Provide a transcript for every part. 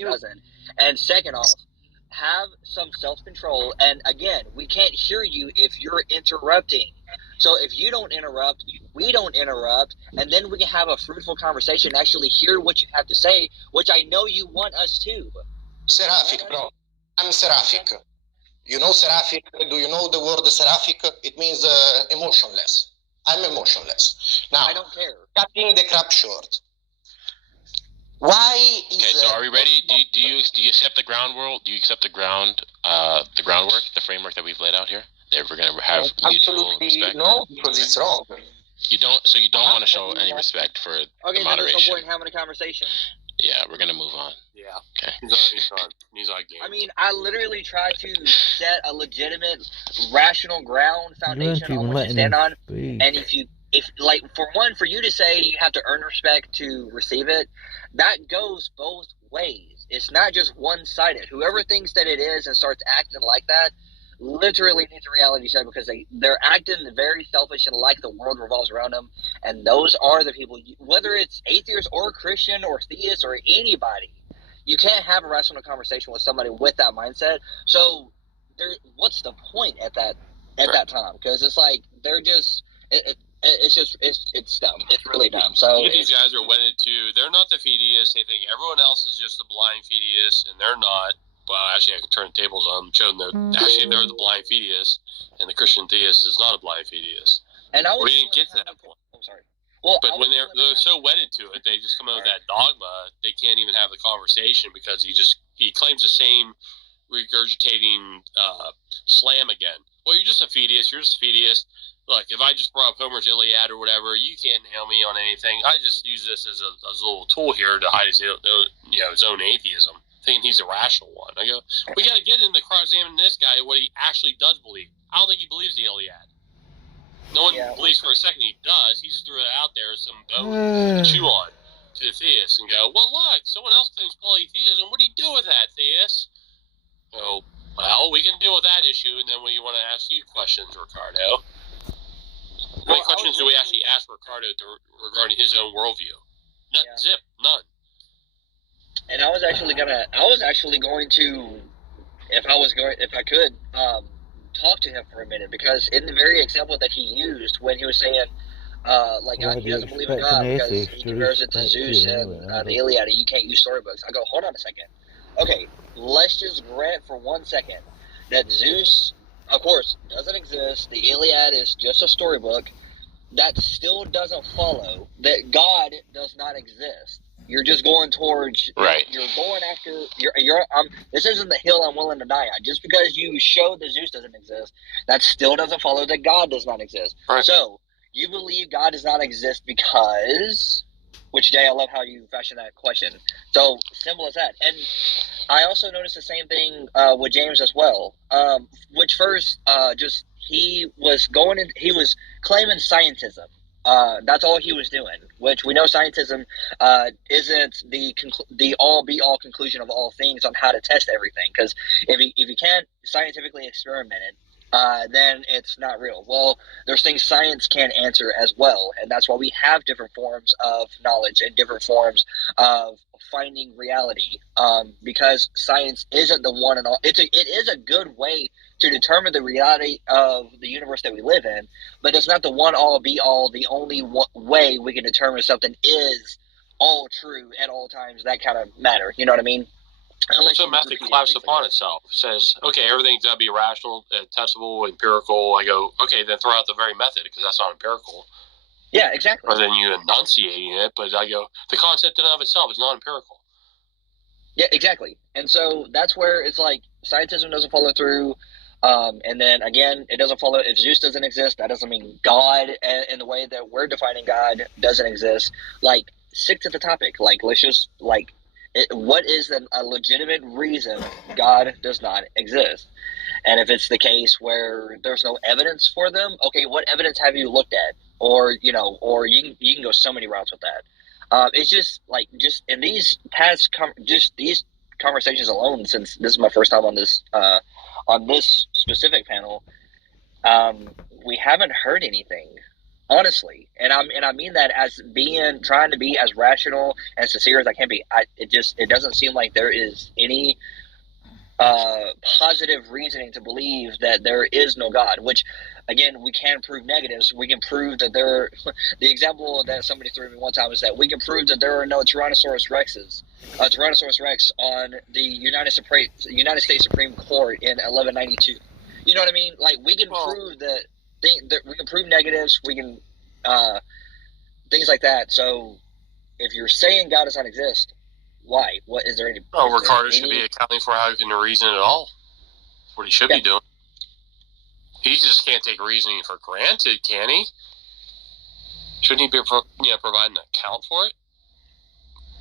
it doesn't. And second off, have some self-control. And again, we can't hear you if you're interrupting. So if you don't interrupt, we don't interrupt, and then we can have a fruitful conversation and actually hear what you have to say, which I know you want us to. Seraphic, bro. I'm seraphic. You know seraphic? Do you know the word seraphic? It means emotionless. I'm emotionless. Now, I don't care. Cutting the crap short. Why is okay? So are we ready? Do you accept the groundwork? Do you accept the groundwork, the framework that we've laid out here? That we're going to have mutual respect. No, because it's wrong. You don't. So you don't want to show any respect for the moderation. Okay, there's no point in having a conversation. Yeah, we're gonna move on. Yeah. Okay. He's on game. I mean, I literally try to set a legitimate, rational ground foundation on what you stand on. And if like, for you to say you have to earn respect to receive it, that goes both ways. It's not just one-sided. Whoever thinks that it is and starts acting like that literally needs a reality check, because they're acting very selfish and like the world revolves around them. And those are the people, whether it's atheist or Christian or theist or anybody, you can't have a rational conversation with somebody with that mindset. So what's the point at that time? Because it's like they're just it's dumb. It's really dumb. So these guys are wedded to, they're not the fideists. They think everyone else is just a blind fideist, and they're not. Well, actually, I can turn the tables on and show them that actually they're the blind fideist, and the Christian theist is not a blind fideist. And we didn't get to that point. I'm sorry. Well, but when they're so wedded to it, they just come out with that dogma. They can't even have the conversation because he claims the same regurgitating slam again. Well, you're just a fideist. You're just a fideist. Look, if I just brought up Homer's Iliad or whatever, you can't nail me on anything. I just use this as a little tool here to hide his own atheism, thinking he's a rational one. I go, we got to get into cross-examining this guy what he actually does believe. I don't think he believes the Iliad. No one believes for a second he does. He just threw it out there as some bone to chew on to the theists and go, well, look, someone else claims polytheism. What do you do with that, theist? Oh, well, we can deal with that issue, and then we want to ask you questions, Ricardo. How many questions do we actually ask Ricardo regarding his own worldview? None. And I was actually going to, if I could, talk to him for a minute, because in the very example that he used when he was saying, he doesn't believe in God because he compares it to Zeus and the Iliad, and you can't use storybooks. I go, hold on a second. Okay, let's just grant for 1 second that Zeus, of course, doesn't exist. The Iliad is just a storybook. That still doesn't follow that God does not exist. You're just going towards right. You're going after. This isn't the hill I'm willing to die on. Just because you show that Zeus doesn't exist, that still doesn't follow that God does not exist. Right. So you believe God does not exist because. Which day? I love how you fashion that question. So simple as that. And I also noticed the same thing with James as well. Which first, he was claiming scientism. That's all he was doing. Which we know scientism isn't the all-be-all conclusion of all things on how to test everything. Because if you can't scientifically experiment it, then it's not real. Well, there's things science can't answer as well, and that's why we have different forms of knowledge and different forms of finding reality. Because science isn't the one and all. It is a good way to determine the reality of the universe that we live in, but it's not the one all be all. The only way we can determine if something is all true at all times. That kind of matter. You know what I mean? So method collapses upon itself. Says, okay, everything's got to be rational, testable, empirical. I go, okay, then throw out the very method because that's not empirical. Yeah, exactly. Rather than you enunciating it, but I go, the concept in and of itself is not empirical. Yeah, exactly. And so that's where it's like scientism doesn't follow through. And then again, it doesn't follow. If Zeus doesn't exist, that doesn't mean God in the way that we're defining God doesn't exist. Like, stick to the topic. Like, let's just what is a legitimate reason God does not exist? And if it's the case where there's no evidence for them, okay, what evidence have you looked at? Or you can go so many routes with that. It's just in these past these conversations alone, since this is my first time on this specific panel, we haven't heard anything honestly, and I mean that as trying to be as rational and sincere as I can be. It doesn't seem like there is any positive reasoning to believe that there is no God, which again we can prove negatives. We can prove that there the example that somebody threw me one time is that we can prove that there are no Tyrannosaurus Rex on the United States Supreme Court in 1192. You know what I mean? Like we can prove that we can prove negatives, we can things like that. So if you're saying God does not exist, why? What is there any? Ricardo should be accounting for how he can reason at all. That's what he should be doing. He just can't take reasoning for granted, can he? Shouldn't he be providing an account for it?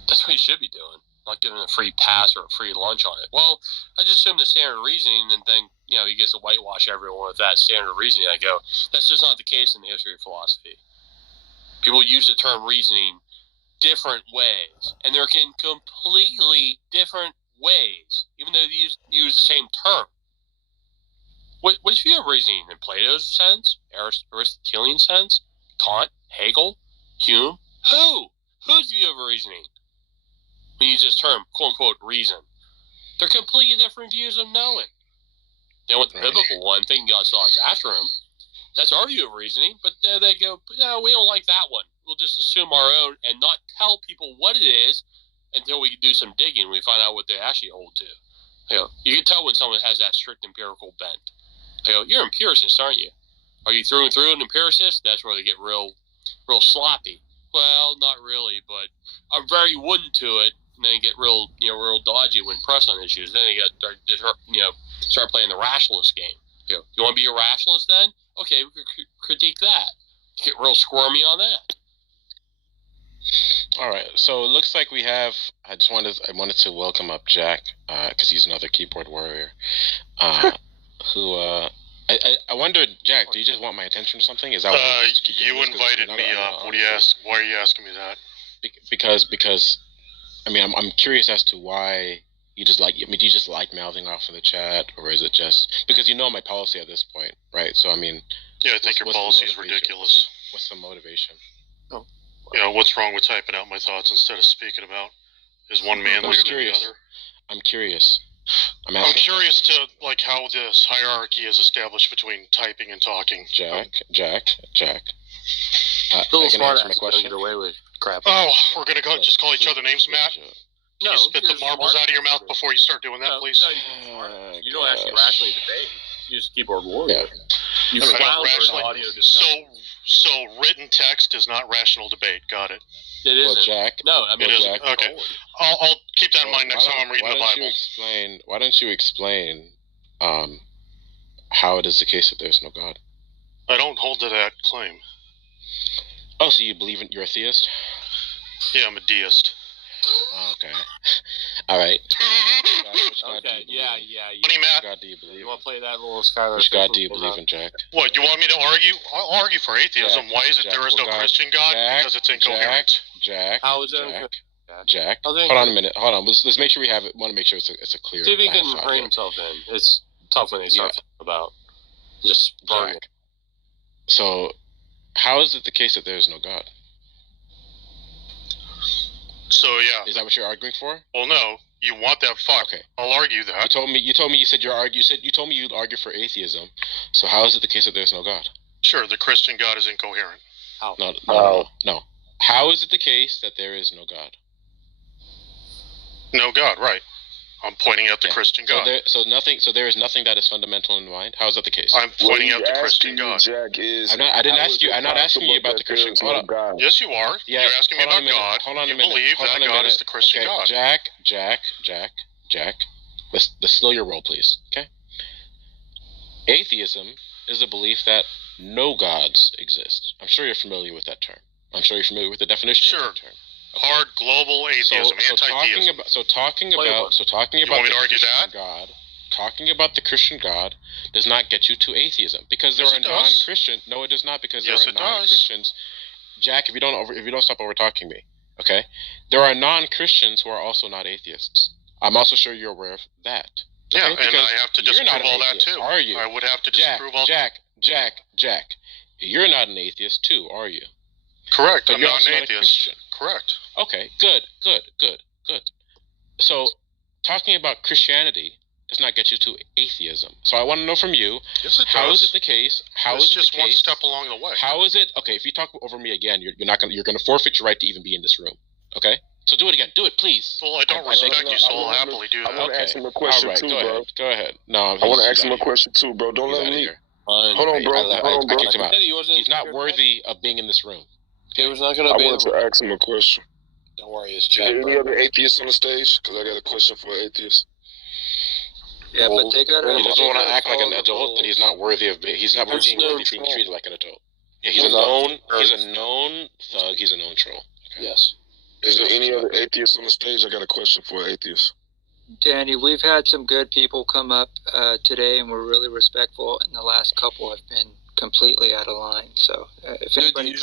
That's what he should be doing. Not giving a free pass or a free lunch on it. Well, I just assume the standard reasoning and then, he gets to whitewash everyone with that standard reasoning. I go, that's just not the case in the history of philosophy. People use the term reasoning different ways, and they're in completely different ways, even though they use the same term. Which view of reasoning? In Plato's sense? Aristotelian sense? Kant? Hegel? Hume? Whose view of reasoning? We use this term, quote-unquote, reason. They're completely different views of knowing. They want the biblical one, thinking God saw us after him. That's our view of reasoning, but there they go, no, we don't like that one. We'll just assume our own and not tell people what it is until we do some digging and we find out what they actually hold to. You can tell when someone has that strict empirical bent. You're an empiricist, aren't you? Are you through and through an empiricist? That's where they get real sloppy. Well, not really, but I'm very wooden to it, and then get real dodgy when pressed on issues. Then they start playing the rationalist game. You want to be a rationalist then? Okay, we could critique that. Get real squirmy on that. All right, so it looks like we have. I wanted to welcome up Jack because he's another keyboard warrior. Who I wondered, Jack, do you just want my attention or something? Is that you invited me up? Why are you asking me that? Because I mean I'm curious as to why you just like. I mean, do you just like mouthing off in the chat, or is it just because you know my policy at this point, right? So I mean, yeah, I think your policy is ridiculous. What's the motivation? Oh. What's wrong with typing out my thoughts instead of speaking about? Is one man later than the other? I'm curious. I'm curious to how this hierarchy is established between typing and talking. Jack. Still smart ass. Don't get away with crap. Oh, we're gonna just call each other names, Matt. Can you spit the marbles out of your mouth before you start doing that, please? No, you don't actually rationally debate. You just keyboard warrior. Yeah. You flounder audio discussion. So written text is not rational debate. Got it. It isn't. Well, Jack. No, I mean it isn't. Okay. I'll keep that in mind next time I'm reading the Bible. Why don't you explain how it is the case that there's no God? I don't hold to that claim. Oh, so you believe you're a theist? Yeah, I'm a deist. Okay. All right. Okay. Yeah. Funny, Matt. Which God do you believe? You want to play that little Skylar? Which God do you believe in, Jack? What, you want me to argue? I'll argue for atheism. Why is it there is no Christian God? Because it's incoherent. Jack. How is it? Jack. Hold on a minute. Hold on. Let's make sure we have it. Want to make sure it's a clear. See if he can bring himself in. It's tough when they start talking about just Jack. So, how is it the case that there is no God? So yeah. Is that what you're arguing for? Well, no. You want that fuck. Okay. I'll argue that. You told me you'd argue for atheism. So how is it the case that there's no God? Sure, the Christian God is incoherent. How? No. How is it the case that there is no God? No God, right. I'm pointing out the Christian God. So there is nothing that is fundamental in mind? How is that the case? I'm pointing out the Christian God. Jack, I'm not asking you about the Christian God. Yes, you are. Yeah, you're asking me about God. Hold on a minute. You believe that God is the Christian God. Jack. Let's slow your roll, please. Okay? Atheism is a belief that no gods exist. I'm sure you're familiar with that term. I'm sure you're familiar with the definition of that term. Okay. Hard global atheism, anti-theism. Talking about you want me to argue that? God, talking about the Christian God does not get you to atheism because there are non-Christian. No, it does not because there are non-Christians. Jack, if you don't stop over talking me, okay? There are non-Christians who are also not atheists. I'm also sure you're aware of that. Yeah, okay? and I have to disprove all that too. Are you? I would have to disprove all. Jack. You're not an atheist too, are you? Correct. But I'm you're not also an not a atheist. Christian. Correct. Okay, good. So, talking about Christianity does not get you to atheism. So I want to know from you, Yes, it how does. is it the case? It's just one step along the way. How is it? Okay, if you talk over me again, you're gonna forfeit your right to even be in this room. Okay? So do it again. Do it, please. Well, I don't respect you, so I'll happily do that. I want to ask him a question All right, too, go bro. ahead. Go ahead. No, I want to ask him a question too, bro. Don't He's let out of me. here. Hold on, bro. I kicked him out. He He's not worthy of being in this room. He was not going to I be. wanted to ask him a question. Don't worry, it's Is there any other atheists on the stage? Because I got a question for an atheist. Yeah, but they gotta. He doesn't want to act like an adult, but he's not worthy of being. He's not being worthy of being treated like an adult. Yeah, he's a known thug. He's a known troll. Okay. Yes. Is there any other atheists on the stage? I got a question for an atheist. Danny, we've had some good people come up today, and we're really respectful. And the last couple have been completely out of line. So if anybody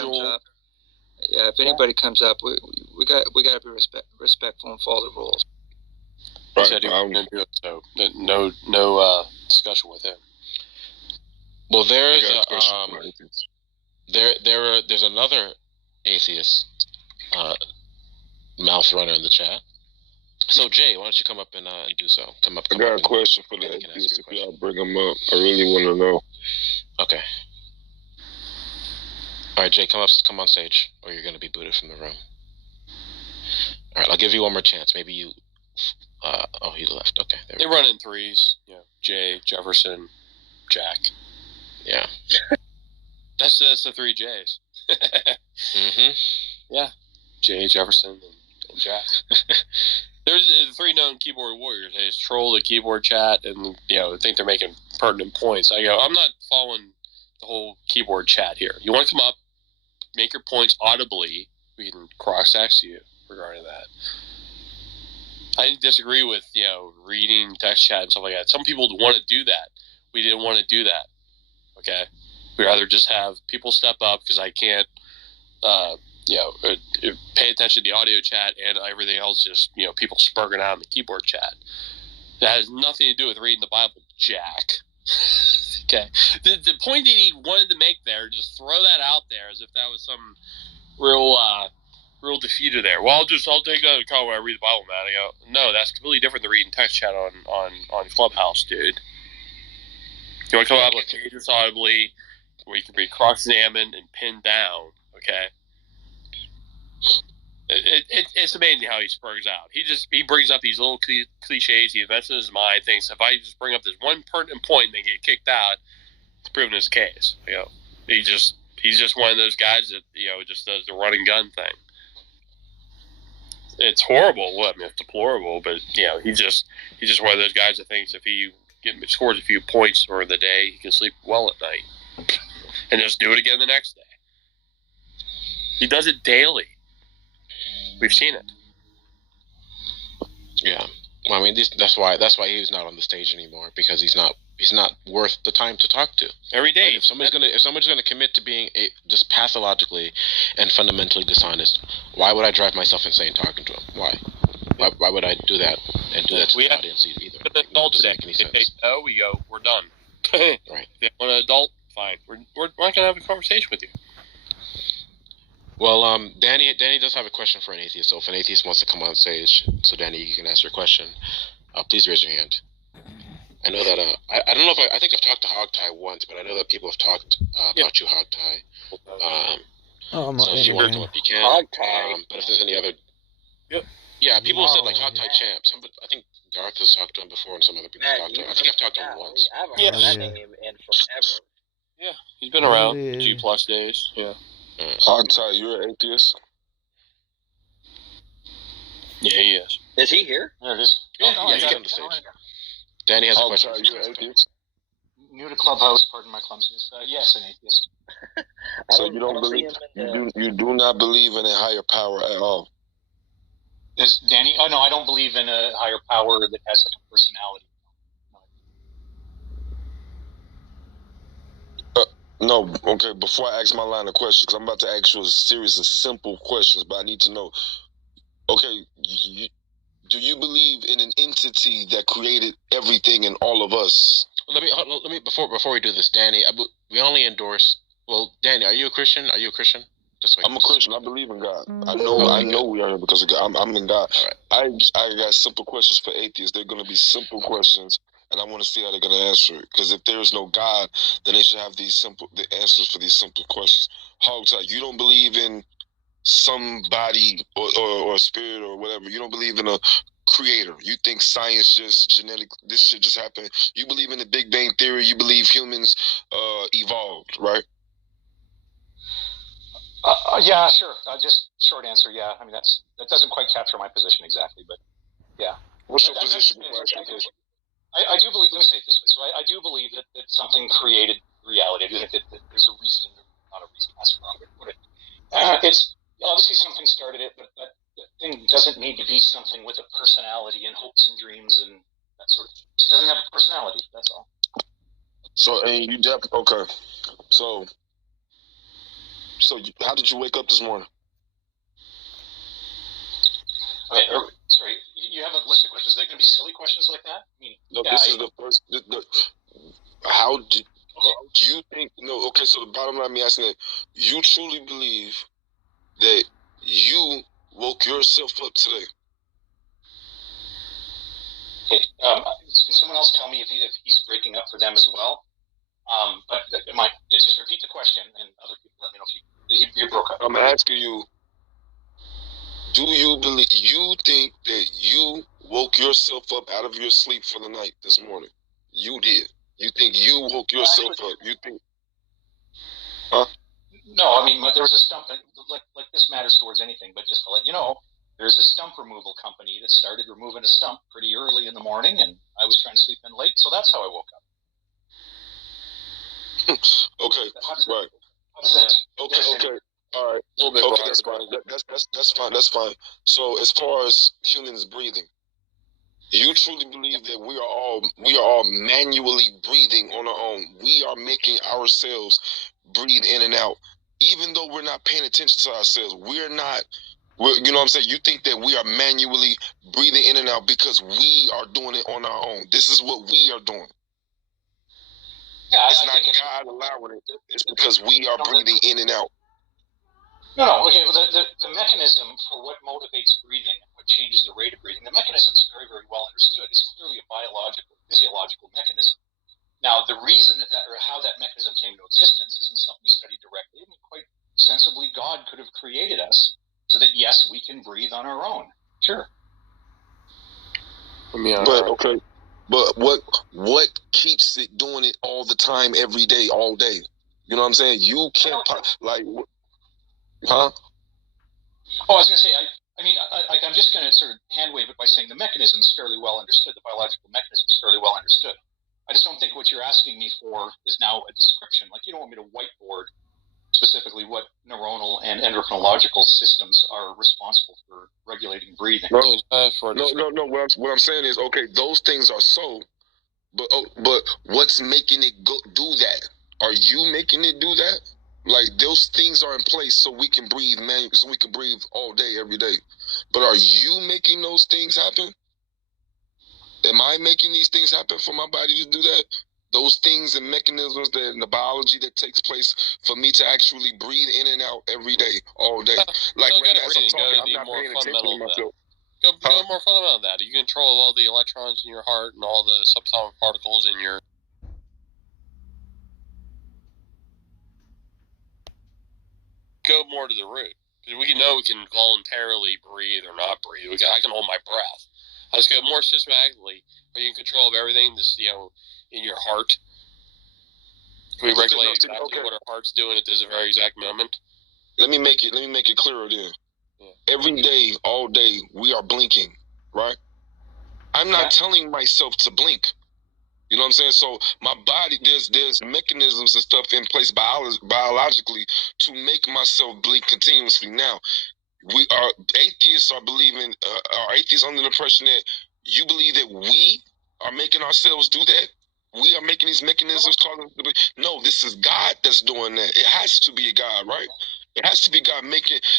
comes up, we got to be respectful and follow the rules. He said he wouldn't do it, so no discussion with him. Well, there's there's another atheist mouth runner in the chat. So Jay, why don't you come up and do so? Come up. I got a question for the atheist. If y'all bring him up, I really want to know. Okay. All right, Jay, come on stage, or you're gonna be booted from the room. All right, I'll give you one more chance. Maybe you. He left. Okay. They run in threes. You know, Jay, Jefferson, Jack. Yeah. That's the three J's. Mm-hmm. Yeah. Jay, Jefferson, and Jack. There's three known keyboard warriors. They just troll the keyboard chat and, think they're making pertinent points. I go, I'm not following the whole keyboard chat here. You want to come up, make your points audibly, we can cross-text you regarding that. I disagree with, reading text chat and stuff like that. Some people want to do that. We didn't want to do that. Okay? We'd rather just have people step up because I can't, pay attention to the audio chat and everything else, just, people spurging out in the keyboard chat. That has nothing to do with reading the Bible, Jack. Okay? The point that he wanted to make there, just throw that out there as if that was some real defeater there. Well, I'll take that into account when I read the Bible, man. I go, no, that's completely different than reading text chat on Clubhouse, dude. You want to come up with pages audibly where you can be cross-examined and pinned down, okay? It's amazing how he spurs out. He brings up these little cliches. He invents in his mind. Thinks if I just bring up this one pertinent point and they get kicked out, it's proving his case. He's just one of those guys that just does the run and gun thing. It's horrible. Well, I mean, it's deplorable, but he's just one of those guys that thinks if he scores a few points for the day, he can sleep well at night, and just do it again the next day. He does it daily. We've seen it. Yeah. Well, I mean, that's why he's not on the stage anymore, because he's not worth the time to talk to. Every day. Like, if someone's gonna commit to being just pathologically and fundamentally dishonest, why would I drive myself insane talking to him? Why would I do that and do that to the audience either? An adult today. If they know, we go, we're done. Right. If you want an adult, fine. We're not gonna have a conversation with you. Well, Danny does have a question for an atheist. So if an atheist wants to come on stage, so Danny, you can ask your question. Please raise your hand. I know that I don't know if I think I've talked to Hogtie once, but I know that people have talked about you, Hogtie. So if you want to come up, you can. Hogtie. But if there's any other, yeah, people have said like Hogtie Champ. I think Garth has talked to him before, and some other people have talked to him. I think I've talked to him once. I haven't heard that name in forever. Yeah, he's been around G+ days. Yeah. Hogtie, you're an atheist? Yeah, he is. Is he here? There it is. Yeah, he's on the stage. Danny has a question. Hogtie, you're an atheist? New to Clubhouse, pardon my clumsiness. Yes, an atheist. So you don't believe you do not believe in a higher power at all? Is Danny? Oh no, I don't believe in a higher power that has like a personality. No, okay, before I ask my line of questions, because I'm about to ask you a series of simple questions, but I need to know, okay, do you believe in an entity that created everything in all of us? Let me before we do this, Danny. We only endorse Well, Danny, are you a Christian? Are you a Christian? I'm a Christian. I believe in God. I know we are here because of God. I'm in God. All right. I got simple questions for atheists. They're going to be simple questions, and I want to see how they're going to answer it. Because if there is no God, then they should have the answers for these simple questions. Hogtie, you don't believe in somebody or spirit or whatever. You don't believe in a creator. You think science just genetic. This shit just happened. You believe in the Big Bang Theory. You believe humans evolved, right? Yeah, sure. Just short answer. Yeah, I mean that doesn't quite capture my position exactly, but yeah. What's your position? I do believe. Let me say it this way. So I do believe that something created reality. I do think that there's a reason, not a reason. That's the wrong way to put it. It's obviously something started it, but that thing doesn't need to be something with a personality and hopes and dreams and that sort of thing. It just doesn't have a personality. that's all. So, and you definitely okay. So how did you wake up this morning? Okay, sorry, you have a list of questions. Are they going to be silly questions like that? I mean, no, this is the first. How do you think? No, okay. So the bottom line, me asking that, you truly believe that you woke yourself up today? Okay, can someone else tell me if he's breaking up for them as well? But just repeat the question, and other people let me know if you broke up. I'm asking you. Do you believe? You think that you woke yourself up out of your sleep for the night this morning? You did. You think you woke yourself up? You think? Huh? No, I mean there was a stump. Like this matters towards anything, but just to let you know, there's a stump removal company that started removing a stump pretty early in the morning, and I was trying to sleep in late, so that's how I woke up. Okay, right. Okay. All right. Okay, that's fine. That's fine. That's fine. So, as far as humans breathing, you truly believe that we are all manually breathing on our own. We are making ourselves breathe in and out, even though we're not paying attention to ourselves. You know what I'm saying? You think that we are manually breathing in and out because we are doing it on our own. This is what we are doing. Yeah, it's not God allowing it. It's because we are breathing in and out. No. Okay. Well, the mechanism for what motivates breathing and what changes the rate of breathing, the mechanism is very, very well understood. It's clearly a biological, physiological mechanism. Now, the reason or how that mechanism came into existence isn't something we study directly. I mean, quite sensibly, God could have created us so that yes, we can breathe on our own. Sure. But okay. But what keeps it doing it all the time, every day, all day? You know what I'm saying? You can't huh? Oh, I was going to say, I'm just going to sort of hand wave it by saying the mechanism is fairly well understood. The biological mechanism is fairly well understood. I just don't think what you're asking me for is now a description. Like, you don't want me to whiteboard specifically what neuronal and endocrinological systems are responsible for regulating breathing. No. What I'm saying is, okay, those things are so, but what's making it do that? Are you making it do that? Like, those things are in place so we can breathe, man. So we can breathe all day, every day. But are you making those things happen? Am I making these things happen for my body to do that? Those things and mechanisms that in the biology that takes place for me to actually breathe in and out every day, all day. Like, right now, as I'm talking, I'm not paying attention to myself. Go more fundamental than that. You control all the electrons in your heart and all the subatomic particles in your. Go more to the root, because we know we can voluntarily breathe or not breathe. I can hold my breath. I just go more systematically. Are you in control of everything? This, in your heart. Can we regulate exactly what our heart's doing at this very exact moment? Let me make it clearer then. Yeah. Every day, all day, we are blinking, right? I'm not telling myself to blink. You know what I'm saying? So my body, there's mechanisms and stuff in place biologically to make myself blink continuously. Now, atheists are atheists under the impression that you believe that we are making ourselves do that? We are making these mechanisms causing us to blink? No, this is God that's doing that. It has to be a God, right? It has to be God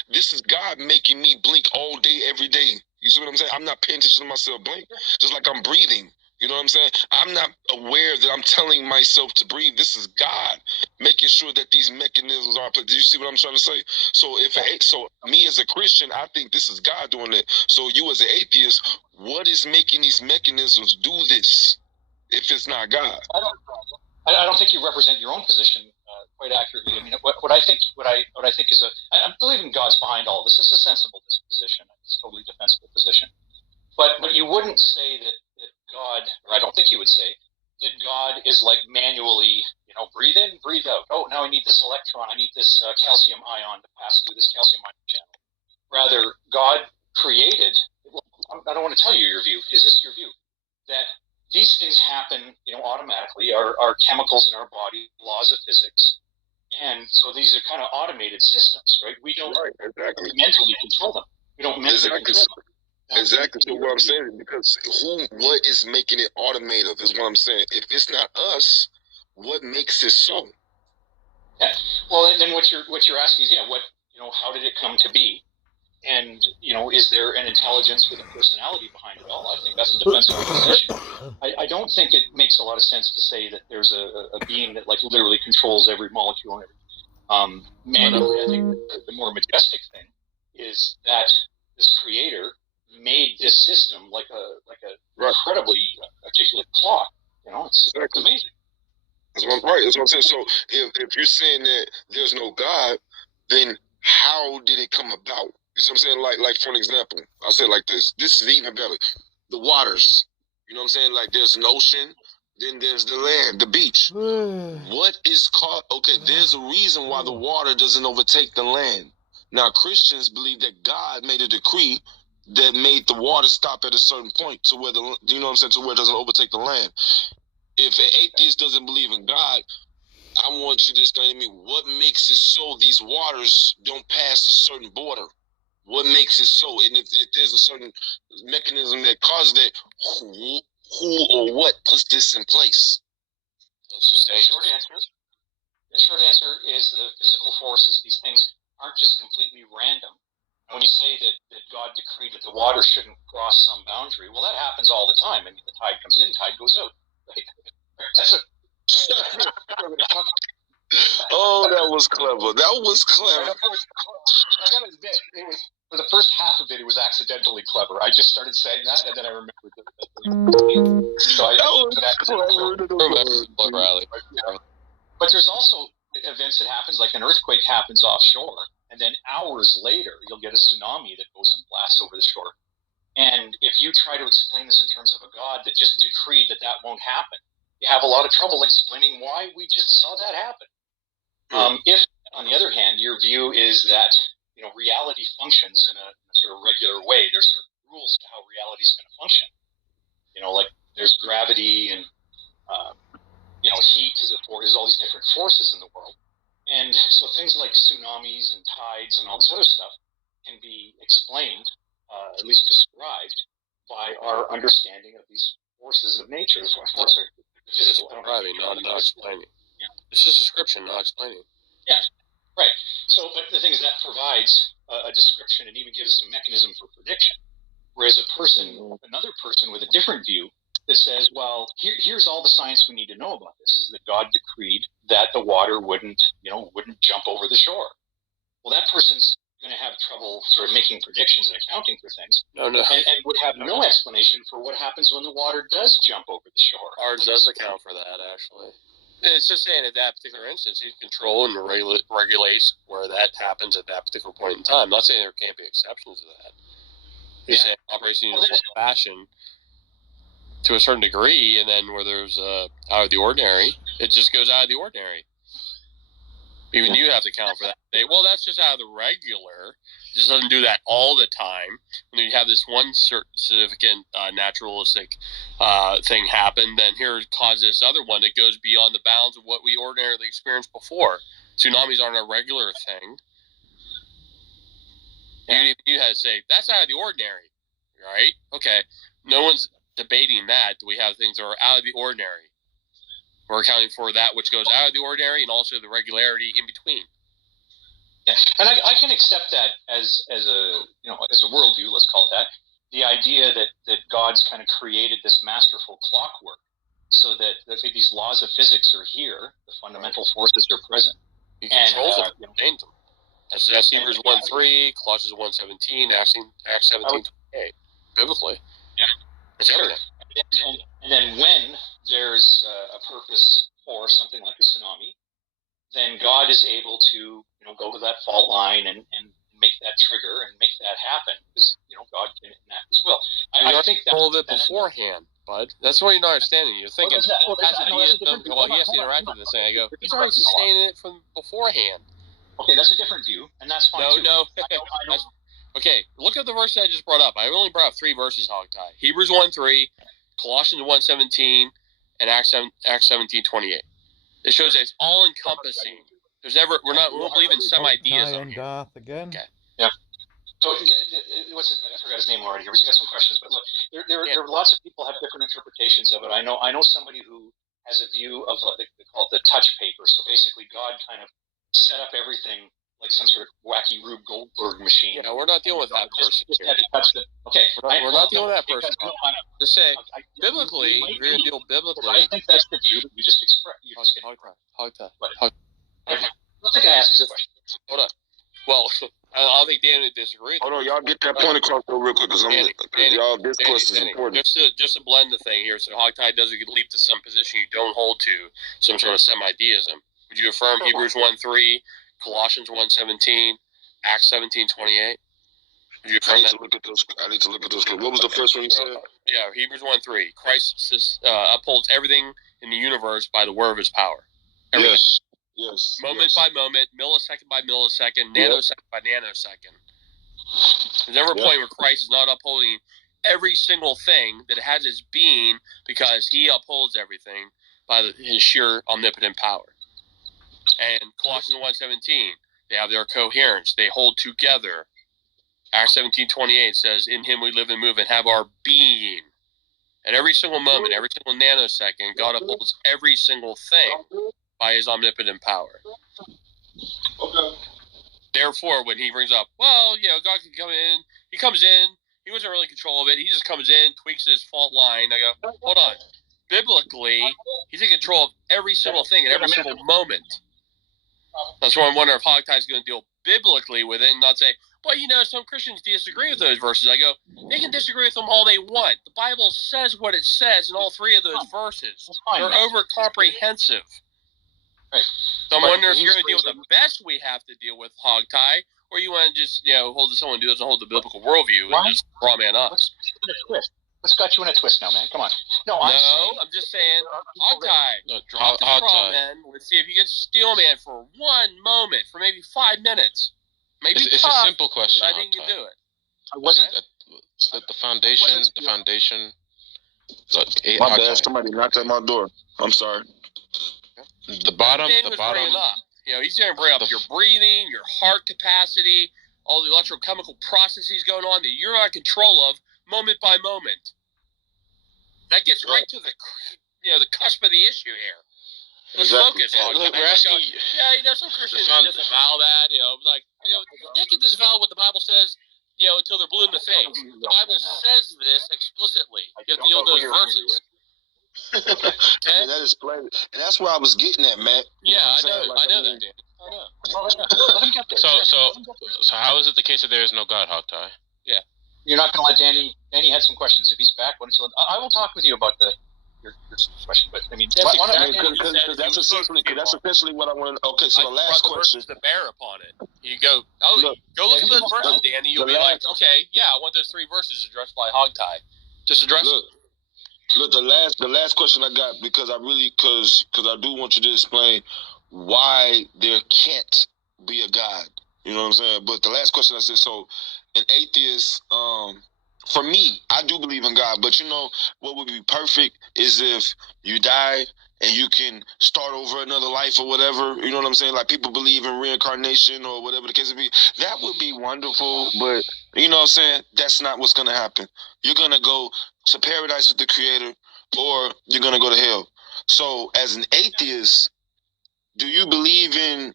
this is God making me blink all day, every day. You see what I'm saying? I'm not paying attention to myself blink, just like I'm breathing. You know what I'm saying? I'm not aware that I'm telling myself to breathe. This is God making sure that these mechanisms are. Do you see what I'm trying to say? So so me as a Christian, I think this is God doing it. So you as an atheist, what is making these mechanisms do this if it's not God? I don't think you represent your own position quite accurately. I mean, what I think is I believe in God's behind all this. It's a sensible position. It's a totally defensible position. But you wouldn't say that God, or I don't think you would say that God is like manually, breathe in, breathe out. Oh, now I need this electron. I need this calcium ion to pass through this calcium ion channel. Rather, God created. I don't want to tell you your view. Is this your view? That these things happen, automatically. Are chemicals in our body, laws of physics, and so these are kind of automated systems, right? We don't mentally control them. We don't mentally control them. Exactly. So what I'm saying is because what is making it automated is what I'm saying. If it's not us, what makes it so? Yeah. Well, and then what you're asking is, how did it come to be? And is there an intelligence with a personality behind it all? I think that's a defensible position. I don't think it makes a lot of sense to say that there's a being that like literally controls every molecule and every manually. I think the more majestic thing is that this creator made this system like a incredibly articulate clock. It's amazing. That's what I'm saying. So if you're saying that there's no God, then how did it come about? You see what I'm saying? Like for an example, I'll say it like this. This is even better. The waters. You know what I'm saying? Like there's an ocean, then there's the land, the beach. What is called? Okay, there's a reason why the water doesn't overtake the land. Now Christians believe that God made a decree that made the water stop at a certain point to where to where it doesn't overtake the land. If an atheist doesn't believe in God, I want you to explain to me what makes it so these waters don't pass a certain border. What makes it so? And if there's a certain mechanism that causes that, who or what puts this in place? The short answer is the physical forces. These things aren't just completely random. When you say that God decreed that the water shouldn't cross some boundary, well, that happens all the time. I mean, the tide comes in, tide goes out. Right? That's Oh, that was clever. That was clever. I gotta admit, for the first half of it was accidentally clever. I just started saying that, and then I remembered so But there's also events that happens, like an earthquake happens offshore, and then hours later, you'll get a tsunami that goes and blasts over the shore. And if you try to explain this in terms of a God that just decreed that won't happen, you have a lot of trouble explaining why we just saw that happen. If, on the other hand, your view is that reality functions in a sort of regular way, there's certain rules to how reality is going to function. Like there's gravity and heat is all these different forces in the world, and so things like tsunamis and tides and all this other stuff can be explained, at least described, by our understanding of these forces of nature. Physical. Not explaining. Yeah. This is description, not explaining. Yeah, right. So, but the thing is that provides a description and even gives us a mechanism for prediction. Whereas another person with a different view that says, well, here's all the science we need to know about this, is that God decreed that the water wouldn't jump over the shore. Well, that person's going to have trouble sort of making predictions and accounting for things. And would have no explanation for what happens when the water does jump over the shore. Ours does account for that, actually. It's just saying at that particular instance, you control and regulates where that happens at that particular point in time. I'm not saying there can't be exceptions to that. You're saying operates in uniform fashion to a certain degree, and then where there's out of the ordinary, it just goes out of the ordinary. Even you have to account for that. Well, that's just out of the regular. It just doesn't do that all the time. When you have this one significant naturalistic thing happen, then here it causes this other one that goes beyond the bounds of what we ordinarily experienced before. Tsunamis aren't a regular thing. Yeah. You had to say, that's out of the ordinary, right? Okay. No one's debating that. We have things that are out of the ordinary. We're accounting for that which goes out of the ordinary and also the regularity in between. Yeah, and I can accept that as a worldview, let's call it that. the idea that God's kind of created this masterful clockwork so that these laws of physics are here, the fundamental forces are present. He controls them, names them. That's Hebrews 1:3, Colossians 1:17, Acts 17:28, biblically. Yeah, it's sure. And then when there's a purpose for something like a tsunami, then God is able to go to that fault line and make that trigger and make that happen, because God can enact His will. I think that's all of it beforehand, bud. That's what you're not understanding. You're thinking, he has to interact with this thing. I go, he's already sustaining it from beforehand. Okay, that's a different view, and that's fine too. No. Okay, look at the verse I just brought up. I only brought up 3 verses, Hogtie. Hebrews 1:3, Colossians 1:17, and Acts 17:28. It shows that it's all encompassing. We don't believe in some ideas on here. Again. Okay. Yeah. So, I forgot his name already here. We got some questions, but look, there are lots of people have different interpretations of it. I know somebody who has a view of what they call the touch paper. So basically, God kind of set up everything like some sort of wacky Rube Goldberg machine. Yeah, we're not dealing with that person. Just had to touch the. Okay, we're not dealing with that person. Just say biblically, we're going to deal biblically. I think that's the view that you just expressed. Hogtie. I don't think I asked this question. Hold on. Well, I don't think Danny would disagree. Hold on, y'all get that point across real quick, because y'all, this question is important. Just to blend the thing here, so Hogtie doesn't leap to some position you don't hold to, some sort of semi-deism. Would you affirm Hebrews 1:3, Colossians 1:17, Acts 17:28? Would you affirm that? I need to look at those. What was the first one you said? Yeah, Hebrews 1:3. Christ upholds everything in the universe by the word of His power. Everything. Yes. Moment by moment, millisecond by millisecond, nanosecond by nanosecond. There's never a point where Christ is not upholding every single thing that has its being, because He upholds everything by His sheer omnipotent power. And Colossians 1:17, they have their coherence. They hold together. Acts 17:28 says, in Him we live and move and have our being. At every single moment, every single nanosecond, God upholds every single thing by His omnipotent power. Okay. Therefore, when he brings up, God can come in. He comes in. He wasn't really in control of it. He just comes in, tweaks his fault line. I go, hold on. Biblically, He's in control of every single thing at every single moment. That's why I'm wondering if Hogtie's going to deal biblically with it and not say, some Christians disagree with those verses. I go, they can disagree with them all they want. The Bible says what it says in all 3 of those verses. They're over-comprehensive. Right. So I'm wondering if you're going to deal with the best we have to deal with, Hogtie, or you want to just, hold to someone who doesn't hold the biblical worldview and just raw man us. What's got you in a twist now, man? Come on. I'm just saying, Hogtie, drop the straw man. Let's see if you can steel man for 1 moment, for maybe 5 minutes. Maybe it's tough, a simple question. I think you do it. I wasn't. The foundation. Look, my bad. Somebody knocked at my door. I'm sorry. The bottom. He's going to bring up your breathing, your heart capacity, all the electrochemical processes going on that you're not in control of, moment by moment. That gets right to the cusp of the issue here. Let's focus. Look, we're asking. Some Christians disavow that. They can disavow what the Bible says. Until they're blue in the face. The Bible says this explicitly. You have to deal with those verses. Okay? I mean, that is plain, and that's where I was getting at, Matt. I know that, Dan. I know. So how is it the case that there is no God, Hogtie? Yeah. You're not going to let Danny had some questions. If he's back, why don't you I will talk with you about your question, but I mean, that's essentially what I want to. Okay, so the last question to bear upon it. You go look at those verses, Danny. You'll be like, okay, I want those 3 verses addressed by Hogtie. Just address it. Look, the last question I got, because I do want you to explain why there can't be a God. You know what I'm saying? But the last question I said, so an atheist, for me, I do believe in God, but what would be perfect is if you die and you can start over another life or whatever. You know what I'm saying? Like, people believe in reincarnation or whatever the case may be. That would be wonderful, but you know what I'm saying? That's not what's going to happen. You're going to go to paradise with the Creator, or you're going to go to hell. So as an atheist, do you believe in,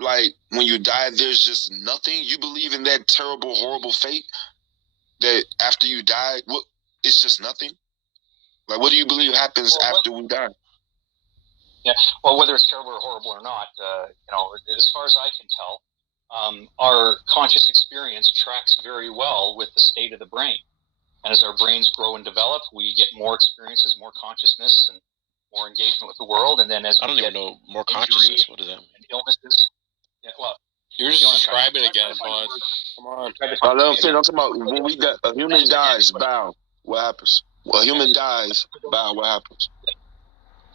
like, when you die, there's just nothing? You believe in that terrible, horrible fate? that after you die, what it's just nothing? Like, what do you believe happens after we die? Yeah, well, whether it's terrible or horrible or not, as far as I can tell, our conscious experience tracks very well with the state of the brain. And as our brains grow and develop, we get more experiences, more consciousness, and more engagement with the world. And then as I don't even know more consciousness. What does that mean? And illnesses. Yeah, well, you're just describing again, bud. Come on. I'm talking about when we die, a human dies, bow. What happens? Well, a human dies, bow. What happens?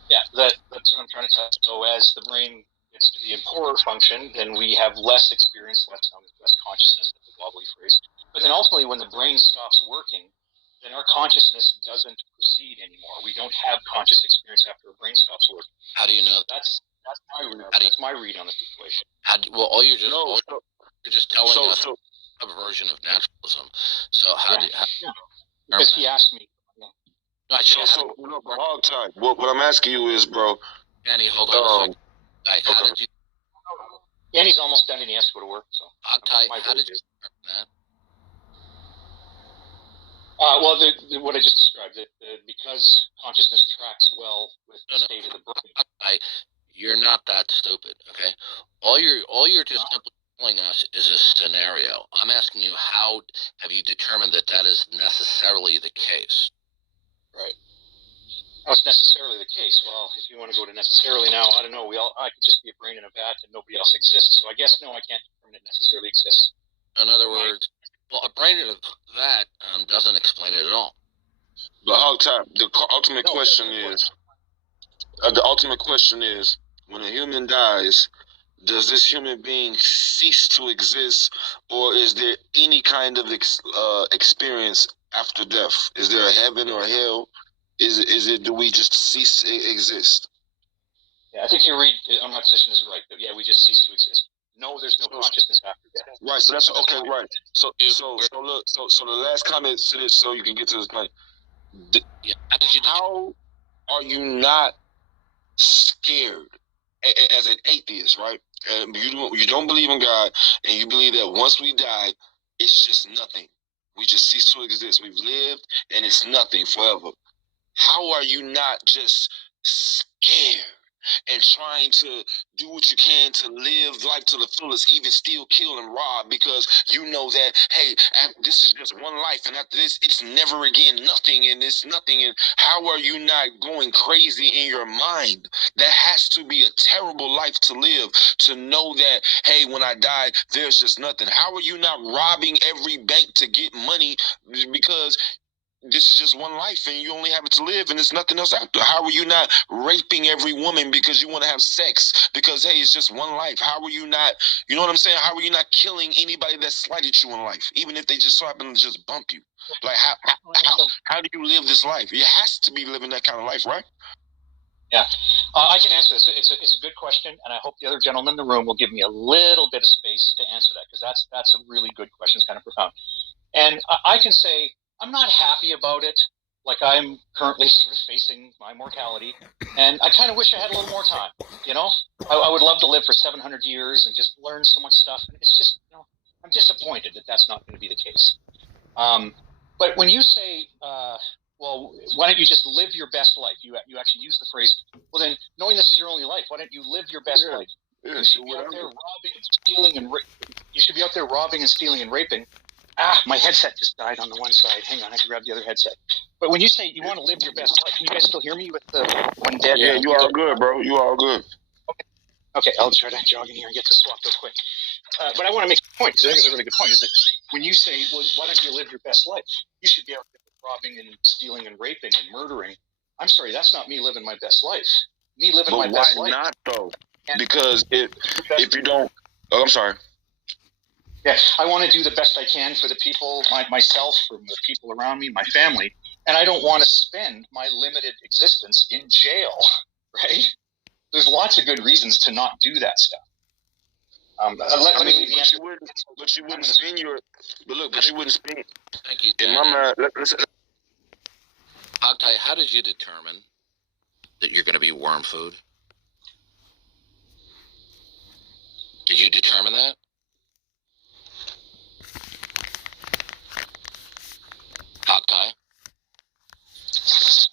Yeah, that's what I'm trying to tell. So as the brain gets to be in poorer function, then we have less experience, less consciousness, that's a wobbly phrase. But then ultimately, when the brain stops working, then our consciousness doesn't proceed anymore. We don't have conscious experience after our brain stops working. How do you know? That's my read on the situation. You're just telling us a version of naturalism. So Because he asked me. But hog tie. What I'm asking you is, bro. Danny, hold on a second. How did you? Danny's almost done and he has to go to work. So hog tie. How did you that? What I just described, because consciousness tracks well with the state of the brain. You're not that stupid, okay? All you're just simply telling us is a scenario. I'm asking you, how have you determined that is necessarily the case? Right. How it's necessarily the case? Well, if you want to go to necessarily now, I don't know. I could just be a brain in a vat and nobody else exists. So I guess no, I can't determine it necessarily exists. In other words, a brain in a vat doesn't explain it at all. But hog tie, the ultimate question is, when a human dies, does this human being cease to exist, or is there any kind of experience after death? Is there a heaven or hell? Do we just cease to exist? Yeah, I think your read on my position is right. But yeah, we just cease to exist. No, there's no consciousness after death. Right. So that's okay. Right. So look. So the last comment to this, so you can get to this point. How are you not scared as an atheist, right? And you don't believe in God, and you believe that once we die, it's just nothing. We just cease to exist. We've lived, and it's nothing forever. How are you not just scared and trying to do what you can to live life to the fullest, even steal, kill, and rob, because you know that, hey, this is just one life, and after this, it's never again nothing, and it's nothing. And how are you not going crazy in your mind? That has to be a terrible life to live, to know that, hey, when I die, there's just nothing. How are you not robbing every bank to get money because this is just one life and you only have it to live and there's nothing else out there? How are you not raping every woman because you want to have sex because, hey, it's just one life? How are you not, you know what I'm saying? How are you not killing anybody that slighted you in life, even if they just so happen to just bump you? Like, how do you live this life? It has to be living that kind of life, right? Yeah, I can answer this. It's a good question, and I hope the other gentleman in the room will give me a little bit of space to answer that, because that's a really good question. It's kind of profound. And I can say I'm not happy about it. Like, I'm currently sort of facing my mortality, and I kind of wish I had a little more time. You know, I would love to live for 700 years and just learn so much stuff. And it's just, I'm disappointed that that's not going to be the case. But when you say, well, why don't you just live your best life? You actually use the phrase, well, then, knowing this is your only life, why don't you live your best life? You should be out there robbing and stealing and you should be out there robbing and stealing and raping. My headset just died on the one side. Hang on, I have to grab the other headset. But when you say you want to live your best life, can you guys still hear me with the one dead? Yeah, you all good, bro. You all good. Okay, I'll try to jog in here and get to swap real quick. But I want to make a point, because I think it's a really good point, is that when you say, well, why don't you live your best life? You should be out there robbing and stealing and raping and murdering. I'm sorry, that's not me living my best life. Me living my best life. Why not, though? Because if you don't... Oh, I'm sorry. Yeah, I want to do the best I can for the people, myself, for the people around me, my family, and I don't want to spend my limited existence in jail, right? There's lots of good reasons to not do that stuff. Let me leave the answer. But you wouldn't spend your... But you wouldn't spend... Thank you, in my mind... I'll tell you, how did you determine that you're going to be worm food? Did you determine that?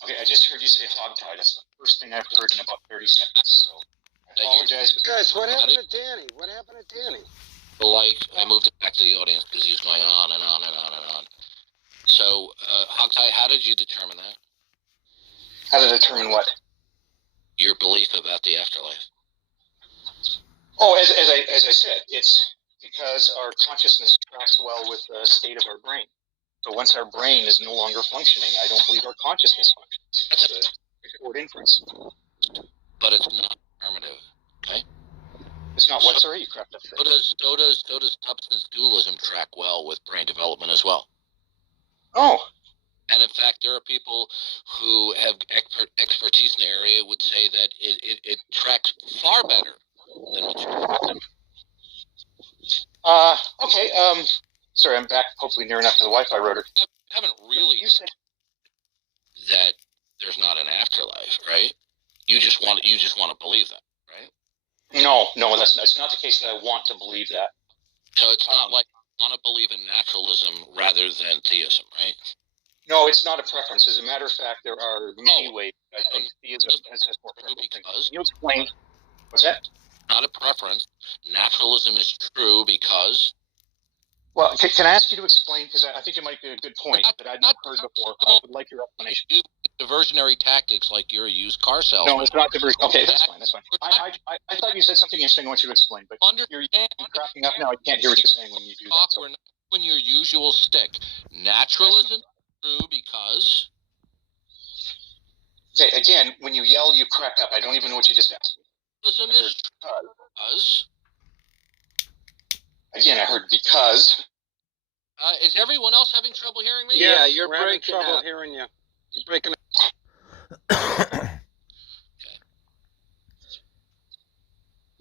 Okay, I just heard you say hogtie. That's the first thing I've heard in about 30 seconds. So I apologize. But guys, what happened to Danny? What happened to Danny? Like, I moved it back to the audience because he's going on and on and on and on. So, Hogtie, how did you determine that? How to determine what? Your belief about the afterlife. Oh, as I said, it's because our consciousness tracks well with the state of our brain. So once our brain is no longer functioning, I don't believe our consciousness functions. That's a straightforward inference. But it's not affirmative, okay? It's not what, sorry? You cracked up. So does substance dualism track well with brain development as well? Oh. And in fact, there are people who have expertise in the area would say that it tracks far better than what you Okay. Sorry, I'm back hopefully near enough to the Wi-Fi router. I haven't really said that there's not an afterlife, right? You just want to believe that, right? No, that's not the case that I want to believe that. So it's not like I want to believe in naturalism rather than theism, right? No, it's not a preference. As a matter of fact, there are many ways I think theism has more preference. Can you explain? What's that? Not a preference. Naturalism is true because... Well, can I ask you to explain, because I think it might be a good point that I've not heard before. I would like your explanation. Diversionary tactics like you're a used car salesman. No, it's not diversion. Okay, that's fine. I thought you said something interesting I want you to explain, but you're cracking up now. I can't hear what you're saying when you do that. So. We're not on your usual stick. Naturalism is true because... Okay, again, when you yell, you crack up. I don't even know what you just asked me. Naturalism is true because... Again, I heard because... is everyone else having trouble hearing me? Yeah, you're having trouble hearing you. You're breaking up.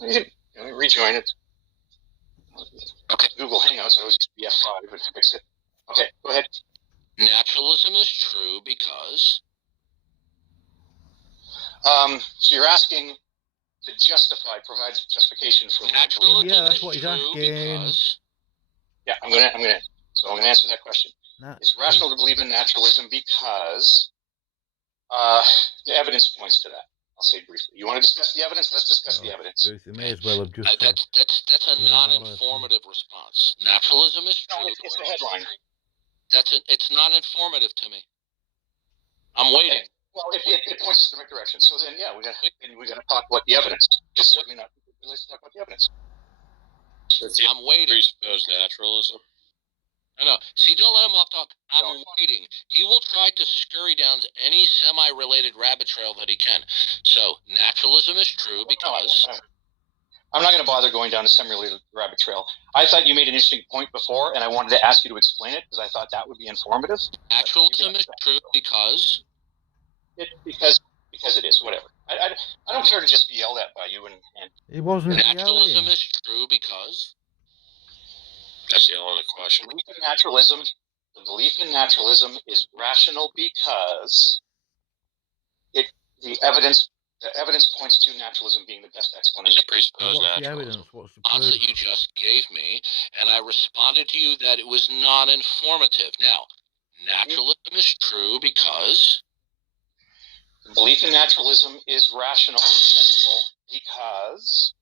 Okay. Let me rejoin it. Okay. Google Hangouts, I always used to be F5, but fix it. Okay, go ahead. Naturalism is true because... So you're asking to provide justification for naturalism. Yeah, that's is what he's true asking. Because... Yeah, I'm gonna answer that question. It's rational to believe in naturalism because the evidence points to that. I'll say briefly. You want to discuss the evidence? Let's discuss the evidence. Bruce, you may as well have just that's a non-informative response. Naturalism is true. No, it's the headline. It's not informative to me. I'm waiting. Okay. Well, it points in the right direction. So then, yeah, we got to talk about the evidence. Just certainly not. Let's talk about the evidence. I'm waiting. Presuppose naturalism. I know. See, don't let him off talk. I'm waiting. He will try to scurry down any semi-related rabbit trail that he can. So, naturalism is true because... I'm not going to bother going down a semi-related rabbit trail. I thought you made an interesting point before, and I wanted to ask you to explain it, because I thought that would be informative. Naturalism is true because... Because it is, whatever. I don't care to just be yelled at by you and it wasn't naturalism is true because... That's the only question. The belief in naturalism is rational because the evidence points to naturalism being the best explanation. Presuppose what's the evidence? What's the answer that you just gave me, and I responded to you that it was non-informative. Now, naturalism is true because... The belief in naturalism is rational and defensible because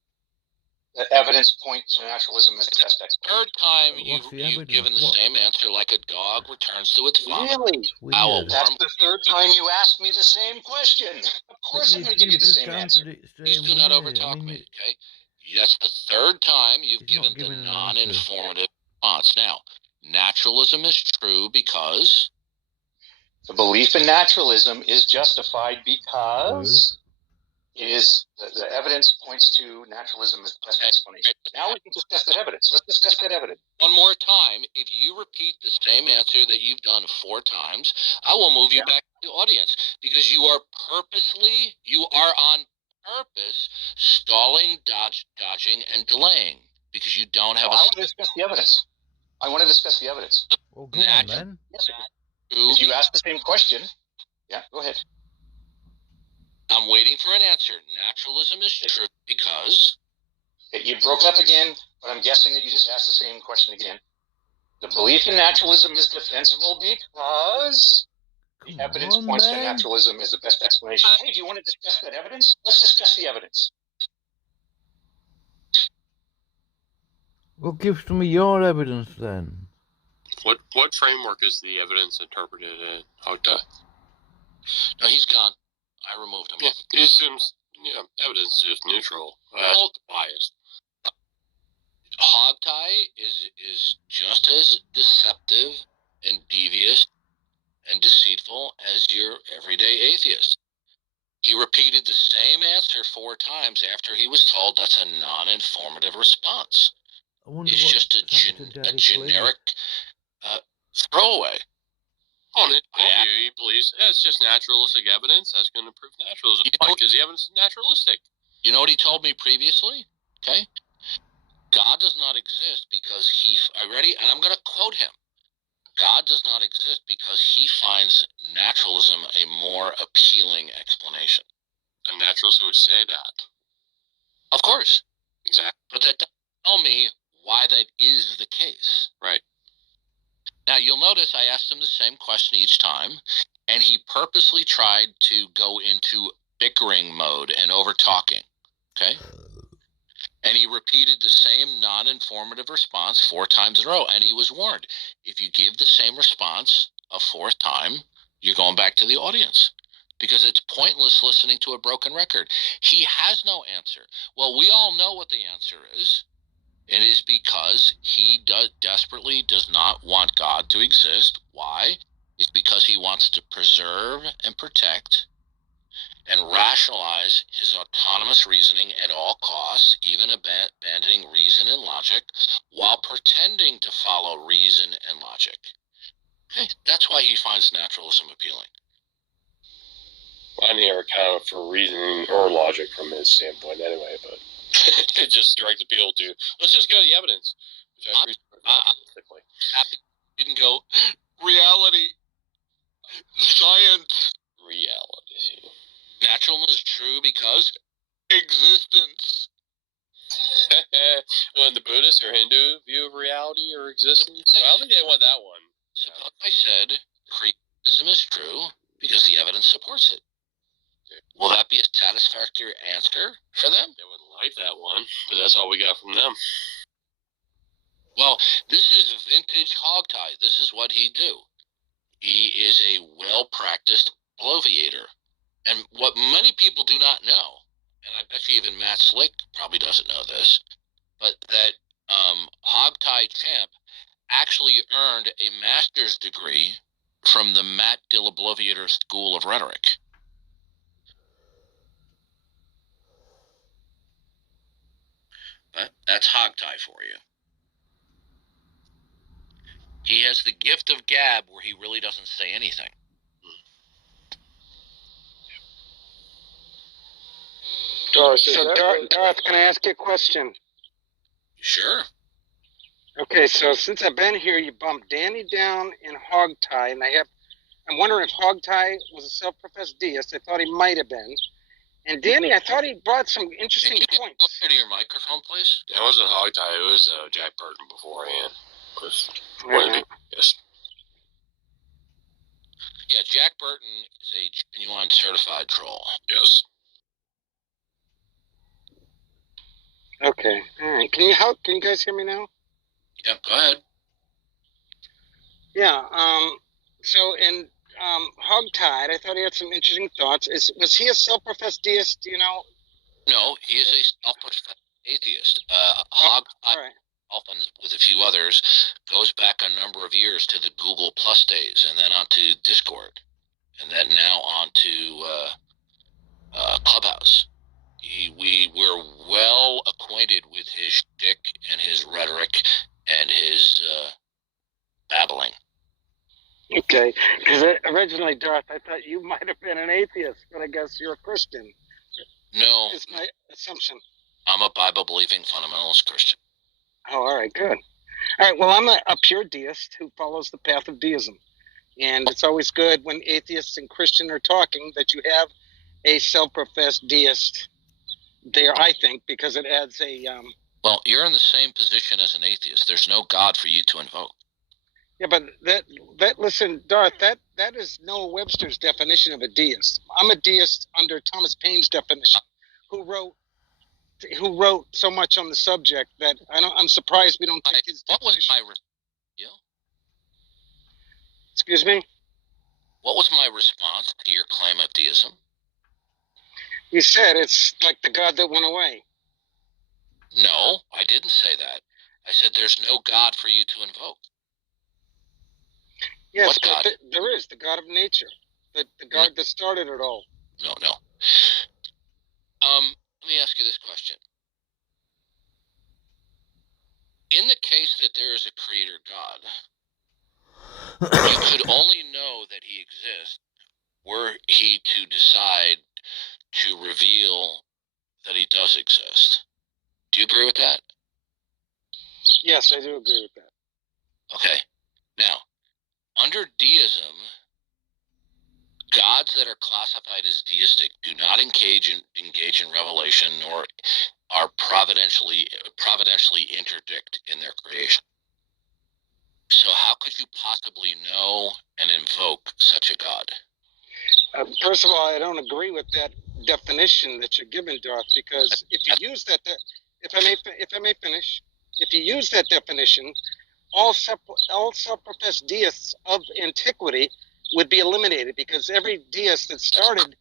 the evidence points to naturalism as the best explanation. Third time you've given the same answer, like a dog returns to its vomit. Really? That's the third time you asked me the same question. Of course I'm going to give you the same answer. Please do not overtalk me, okay? That's the third time you've given the non-informative response. Now, naturalism is true because... The belief in naturalism is justified because the evidence points to naturalism as the best explanation. Now we can discuss that evidence. Let's discuss that evidence. One more time, if you repeat the same answer that you've done 4 times, I will move you back to the audience because you are on purpose stalling, dodging, and delaying because you don't have I want to discuss the evidence. Well, go on then. Yes, if you ask the same question, go ahead. I'm waiting for an answer. Naturalism is true because... You broke up again, but I'm guessing that you just asked the same question again. The belief in naturalism is defensible because... The evidence points to naturalism as the best explanation. Hey, do you want to discuss that evidence? Let's discuss the evidence. Well, give some of your evidence then. What framework is the evidence interpreted in Hogtie? No, he's gone. I removed him. Yeah, he assumes evidence is neutral. Well, biased. Hogtie is just as deceptive and devious and deceitful as your everyday atheist. He repeated the same answer 4 times after he was told that's a non-informative response. It's just a generic throwaway. Oh, he believes it's just naturalistic evidence. That's going to prove naturalism. Because the evidence is naturalistic. You know what he told me previously? Okay? God does not exist because ready? And I'm going to quote him. God does not exist because he finds naturalism a more appealing explanation. A naturalist would say that. Of course. Exactly. But that doesn't tell me why that is the case. Right. Now, you'll notice I asked him the same question each time, and he purposely tried to go into bickering mode and over-talking. Okay? And he repeated the same non-informative response 4 times in a row, and he was warned. If you give the same response a 4th time, you're going back to the audience. Because it's pointless listening to a broken record. He has no answer. Well, we all know what the answer is. It is because he desperately does not want God to exist. Why? It's because he wants to preserve and protect and rationalize his autonomous reasoning at all costs, even abandoning reason and logic, while pretending to follow reason and logic. Okay, that's why he finds naturalism appealing. I never account for reasoning or logic from his standpoint anyway, but it just direct appeal to, let's just go to the evidence. Which I appreciate happy didn't go, reality, science. Reality. Naturalism is true because existence. Well, the Buddhist or Hindu view of reality or existence, I don't think they want that one. Suppose I said creationism is true because the evidence supports it. Will that be a satisfactory answer for them? They wouldn't like that one, but that's all we got from them. Well, this is vintage Hogtie. This is what he do. He is a well-practiced bloviator. And what many people do not know, and I bet you even Matt Slick probably doesn't know this, but that Hogtie Champ actually earned a master's degree from the Matt Dillabloviator School of Rhetoric. But that's Hogtie for you. He has the gift of gab where he really doesn't say anything. So, Darth, can I ask you a question? Sure. Okay, so since I've been here, you bumped Danny down in Hogtie, and I'm wondering if Hogtie was a self-professed deist. I thought he might have been. And Danny, I thought he brought some interesting points. Can you get closer to your microphone, please? It wasn't Hogtie, it was Jack Burton beforehand. Yes. Yeah, Jack Burton is a genuine certified troll. Yes. Okay. All right. Can you guys hear me now? Yeah, go ahead. Yeah. So in Hogtie, I thought he had some interesting thoughts. Was he a self-professed deist? Do you know? No, he is a self-professed atheist. Hogtie, often with a few others, goes back a number of years to the Google Plus days, and then onto Discord, and then now onto Clubhouse. We're well acquainted with his shtick and his rhetoric and his babbling. Okay, because originally, Darth, I thought you might have been an atheist, but I guess you're a Christian. No. It's my assumption. I'm a Bible-believing fundamentalist Christian. Oh, all right, good. All right, well, I'm a pure deist who follows the path of deism. And it's always good when atheists and Christian are talking that you have a self-professed deist there, I think, because it adds a... Well, you're in the same position as an atheist. There's no God for you to invoke. Yeah, but listen, Darth, that is Noah Webster's definition of a deist. I'm a deist under Thomas Paine's definition, who wrote so much on the subject that I'm surprised we don't take his definition. What was my Excuse me? What was my response to your claim of deism? You said it's like the God that went away. No, I didn't say that. I said there's no God for you to invoke. Yes, what God? There is, the God of nature, the God that started it all. No. Let me ask you this question. In the case that there is a creator God, you could only know that he exists were he to decide to reveal that he does exist. Do you agree with that? Yes, I do agree with that. Okay. Now, under deism, gods that are classified as deistic do not engage in revelation, nor are providentially interdict in their creation. So how could you possibly know and invoke such a God? First of all, I don't agree with that definition that you're giving, Darth, because if you use that, if I may finish, if you use that definition, all self-professed deists of antiquity would be eliminated, because every deist that started,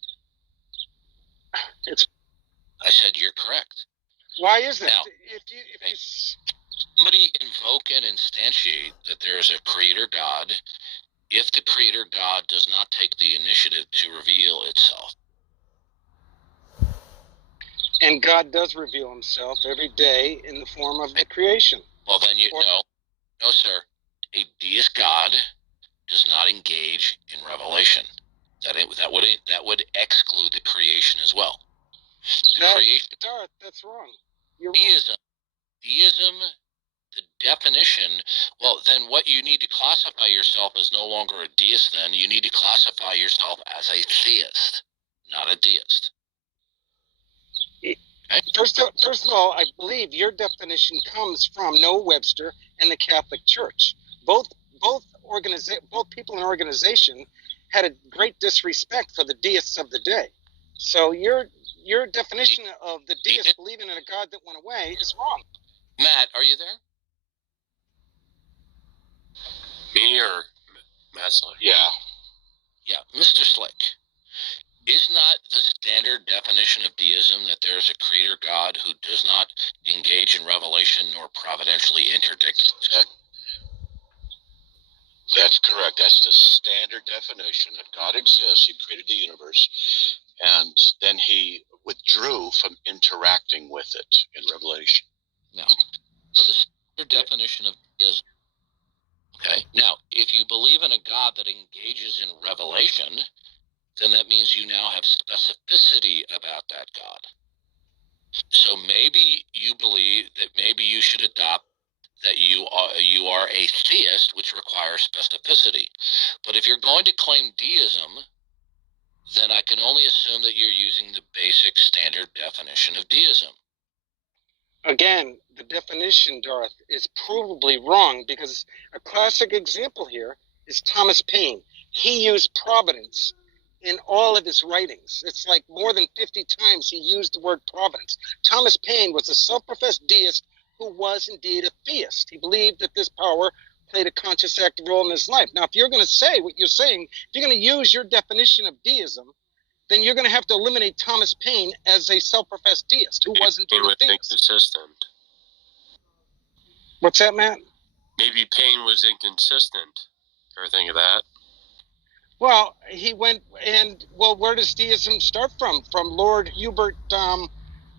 I said you're correct. Why is that? Now, if you somebody invoke and instantiate that there is a creator God, if the creator God does not take the initiative to reveal itself. And God does reveal himself every day in the form of the creation. Well, then no, sir. A deist God does not engage in revelation. That would exclude the creation as well. That's wrong. Deism, the definition. Well, then what you need to classify yourself as no longer a deist. Then you need to classify yourself as a theist, not a deist. Okay? First of all, I believe your definition comes from Noah Webster and the Catholic Church. Both people in organization had a great disrespect for the deists of the day. So your definition of the deist believing in a God that went away is wrong. Matt, are you there? Me or Matt Slick? Yeah, Mr. Slick. Is not the standard definition of deism that there is a creator God who does not engage in revelation nor providentially interdict? That's correct. That's the standard definition, that God exists, he created the universe, and then he withdrew from interacting with it in Revelation. No. So the standard definition of deism. Okay. Now, if you believe in a God that engages in revelation, then that means you now have specificity about that God. So maybe you believe that maybe you should adopt that you are a theist, which requires specificity. But if you're going to claim deism, then I can only assume that you're using the basic standard definition of deism. Again, the definition, Darth, is provably wrong, because a classic example here is Thomas Paine. He used providence in all of his writings. It's like more than 50 times he used the word providence. Thomas Paine was a self-professed deist who was indeed a theist. He believed that this power played a conscious active role in his life. Now, if you're going to say what you're saying, if you're going to use your definition of deism, then you're going to have to eliminate Thomas Paine as a self-professed deist who wasn't a theist. Inconsistent. What's that, Matt? Maybe Paine was inconsistent. Ever think of that? Well, he went where does deism start from? From Lord Hubert,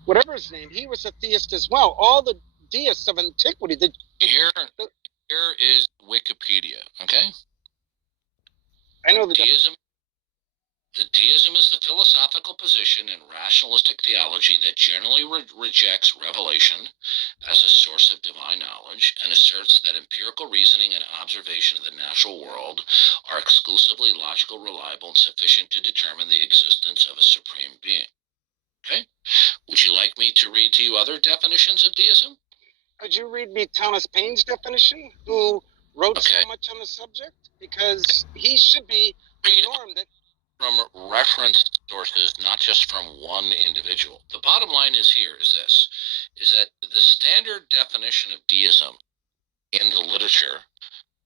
whatever his name. He was a theist as well. All the deists of antiquity. Here is Wikipedia. Okay. I know the deism. The deism is the philosophical position in rationalistic theology that generally rejects revelation as a source of divine knowledge and asserts that empirical reasoning and observation of the natural world are exclusively logical, reliable, and sufficient to determine the existence of a supreme being. Okay? Would you like me to read to you other definitions of deism? Could you read me Thomas Paine's definition, who wrote so much on the subject? Because he should be the norm that... From reference sources, not just from one individual. The bottom line is that the standard definition of deism in the literature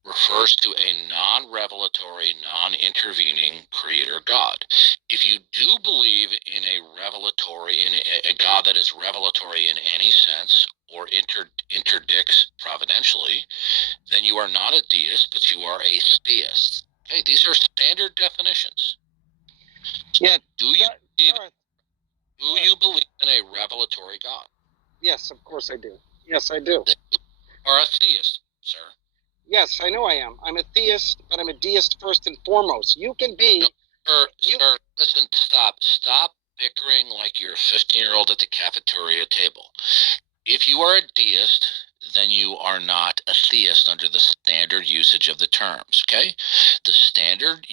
refers to a non-revelatory, non-intervening creator God. If you do believe in a God that is revelatory in any sense or interdicts providentially, then you are not a deist, but you are a theist. Okay, these are standard definitions. Yeah. Do you believe in a revelatory God? Yes, of course I do. Yes, I do. You are a theist, sir. Yes, I know I am. I'm a theist, but I'm a deist first and foremost. You can be... No, sir, listen, stop bickering like you're a 15-year-old at the cafeteria table. If you are a deist, then you are not a theist under the standard usage of the terms, okay? The standard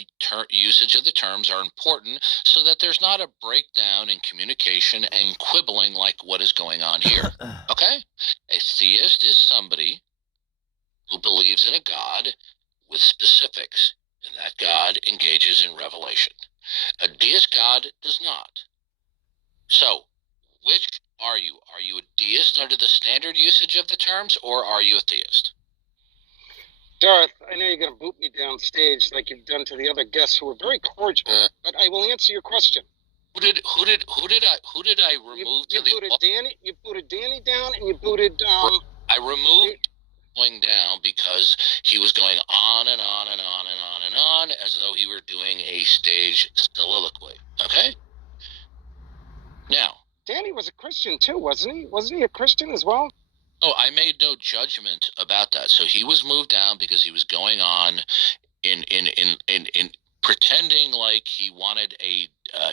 usage of the terms are important so that there's not a breakdown in communication and quibbling like what is going on here, okay? A theist is somebody who believes in a God with specifics, and that God engages in revelation. A deist God does not. So, which are you? Are you a deist under the standard usage of the terms, or are you a theist? Darth, I know you're going to boot me down stage like you've done to the other guests who were very cordial, but I will answer your question. Who did I remove? You booted Danny down, and you booted. I removed going down because he was going on and on and on and on and on as though he were doing a stage soliloquy. Okay. Now, Danny was a Christian too, wasn't he? Wasn't he a Christian as well? Oh, I made no judgment about that. So he was moved down because he was going on in pretending like he wanted a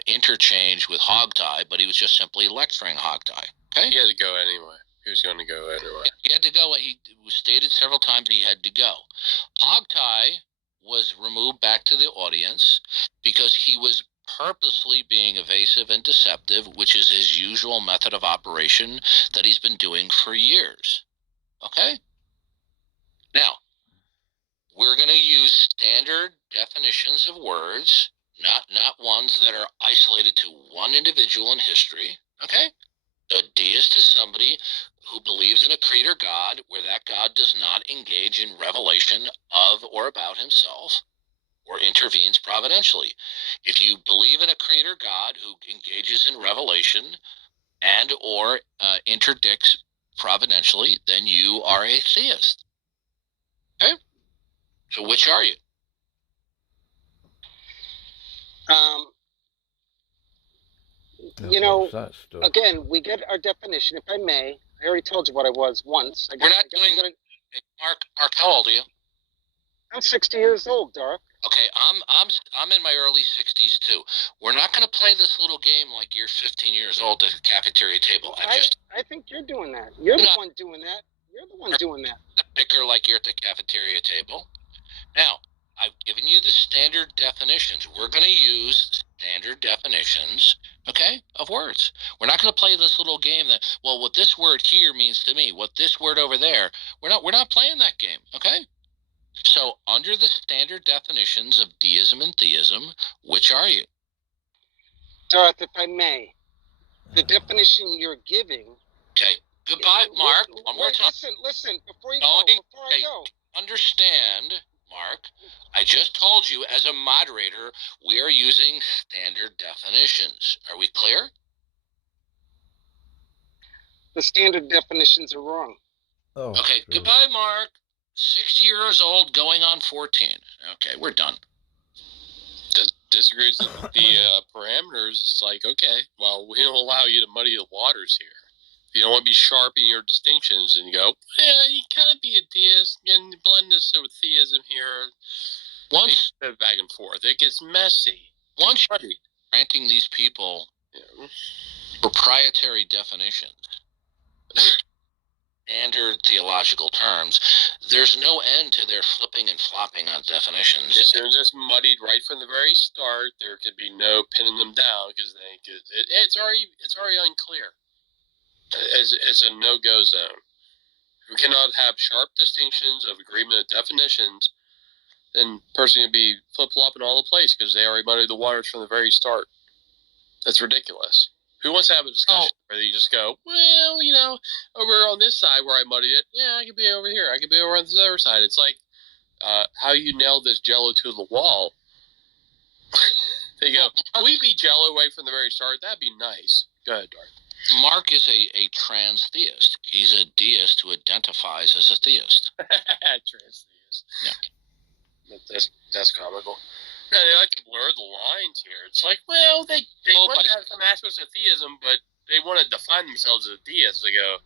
interchange with Hogtie, but he was just simply lecturing Hogtie. Okay, he had to go anyway. He was going to go anyway. He had to go. He stated several times he had to go. Hogtie was removed back to the audience because he was purposely being evasive and deceptive, which is his usual method of operation that he's been doing for years. Okay? Now, we're going to use standard definitions of words, not ones that are isolated to one individual in history. Okay? A deist is somebody who believes in a creator God where that God does not engage in revelation of or about himself or intervenes providentially. If you believe in a creator God who engages in revelation and or interdicts providentially, then you are a theist. Okay? So which are you? You know, again, we get our definition. If I may, I already told you what I was once. We're not doing... Mark, how old are you? I'm 60 years old, Dark. Okay, I'm in my early 60s too. We're not going to play this little game like you're 15 years old at the cafeteria table. I think you're doing that. You're the one doing that. You're the one doing that. Bicker like you're at the cafeteria table. Now, I've given you the standard definitions. We're going to use standard definitions, okay, of words. We're not going to play this little game that, well, what this word here means to me, what this word over there. We're not playing that game, okay? So, under the standard definitions of deism and theism, which are you? Darth, if I may, the definition you're giving... Okay. Goodbye, Mark. One more time. Listen, before I go. Understand, Mark, I just told you as a moderator, we are using standard definitions. Are we clear? The standard definitions are wrong. Oh, okay, sure. Goodbye, Mark. 6 years old, going on 14. Okay, we're done. Disagrees with the parameters. It's like, okay, well, we don't allow you to muddy the waters here. If you don't want to be sharp in your distinctions, and you go, yeah, you can't be a deist and blend this with theism here. Once back and forth, it gets messy. Once you're granting these people proprietary definitions, standard theological terms, there's no end to their flipping and flopping on definitions. As soon as it's muddied right from the very start, there could be no pinning them down because it's already unclear. It's a no-go zone. We cannot have sharp distinctions of agreement of definitions. Then person can be flip-flopping all the place because they already muddied the waters from the very start. That's ridiculous. Who wants to have a discussion where you just go, well, you know, over on this side where I muddied it, yeah, I could be over here. I could be over on this other side. It's like how you nailed this Jello to the wall. They go, we be Jello right from the very start. That'd be nice. Go ahead, Darth. Mark is a trans theist. He's a deist who identifies as a theist. Trans theist. Yeah. That's comical. Yeah, they like to blur the lines here. It's like, well, they want to have some aspects of theism, but they want to define themselves as a deist. They go,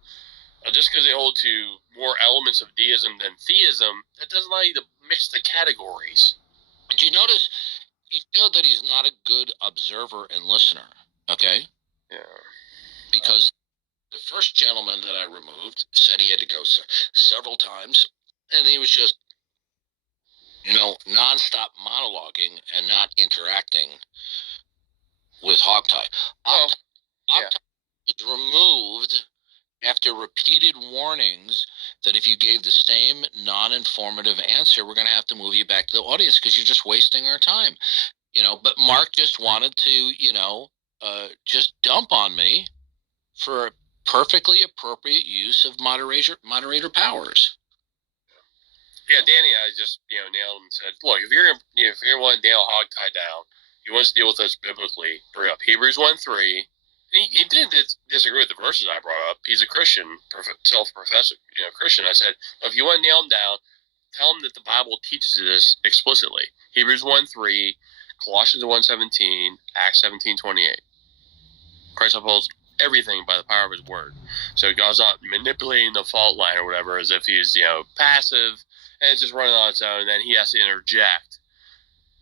just because they hold to more elements of deism than theism, that doesn't allow you to mix the categories. But you notice, you feel that he's not a good observer and listener, okay? Yeah. Because the first gentleman that I removed said he had to go several times, and he was just, you know, nonstop monologuing and not interacting with Hogtie. Hogtie was removed after repeated warnings that if you gave the same non-informative answer, we're going to have to move you back to the audience because you're just wasting our time. You know, but Mark just wanted to, you know, just dump on me for perfectly appropriate use of moderator powers. Yeah, Danny, I just nailed him and said, look, if you're want to nail Hogtie down, he wants to deal with us biblically. Bring up Hebrews 1:3. He didn't disagree with the verses I brought up. He's a Christian, self-professed Christian. I said, if you want to nail him down, tell him that the Bible teaches this explicitly. Hebrews 1:3, Colossians 1:17, Acts 17:28. Christ upholds everything by the power of his word. So God's not manipulating the fault line or whatever as if he's passive and it's just running on its own, and then he has to interject.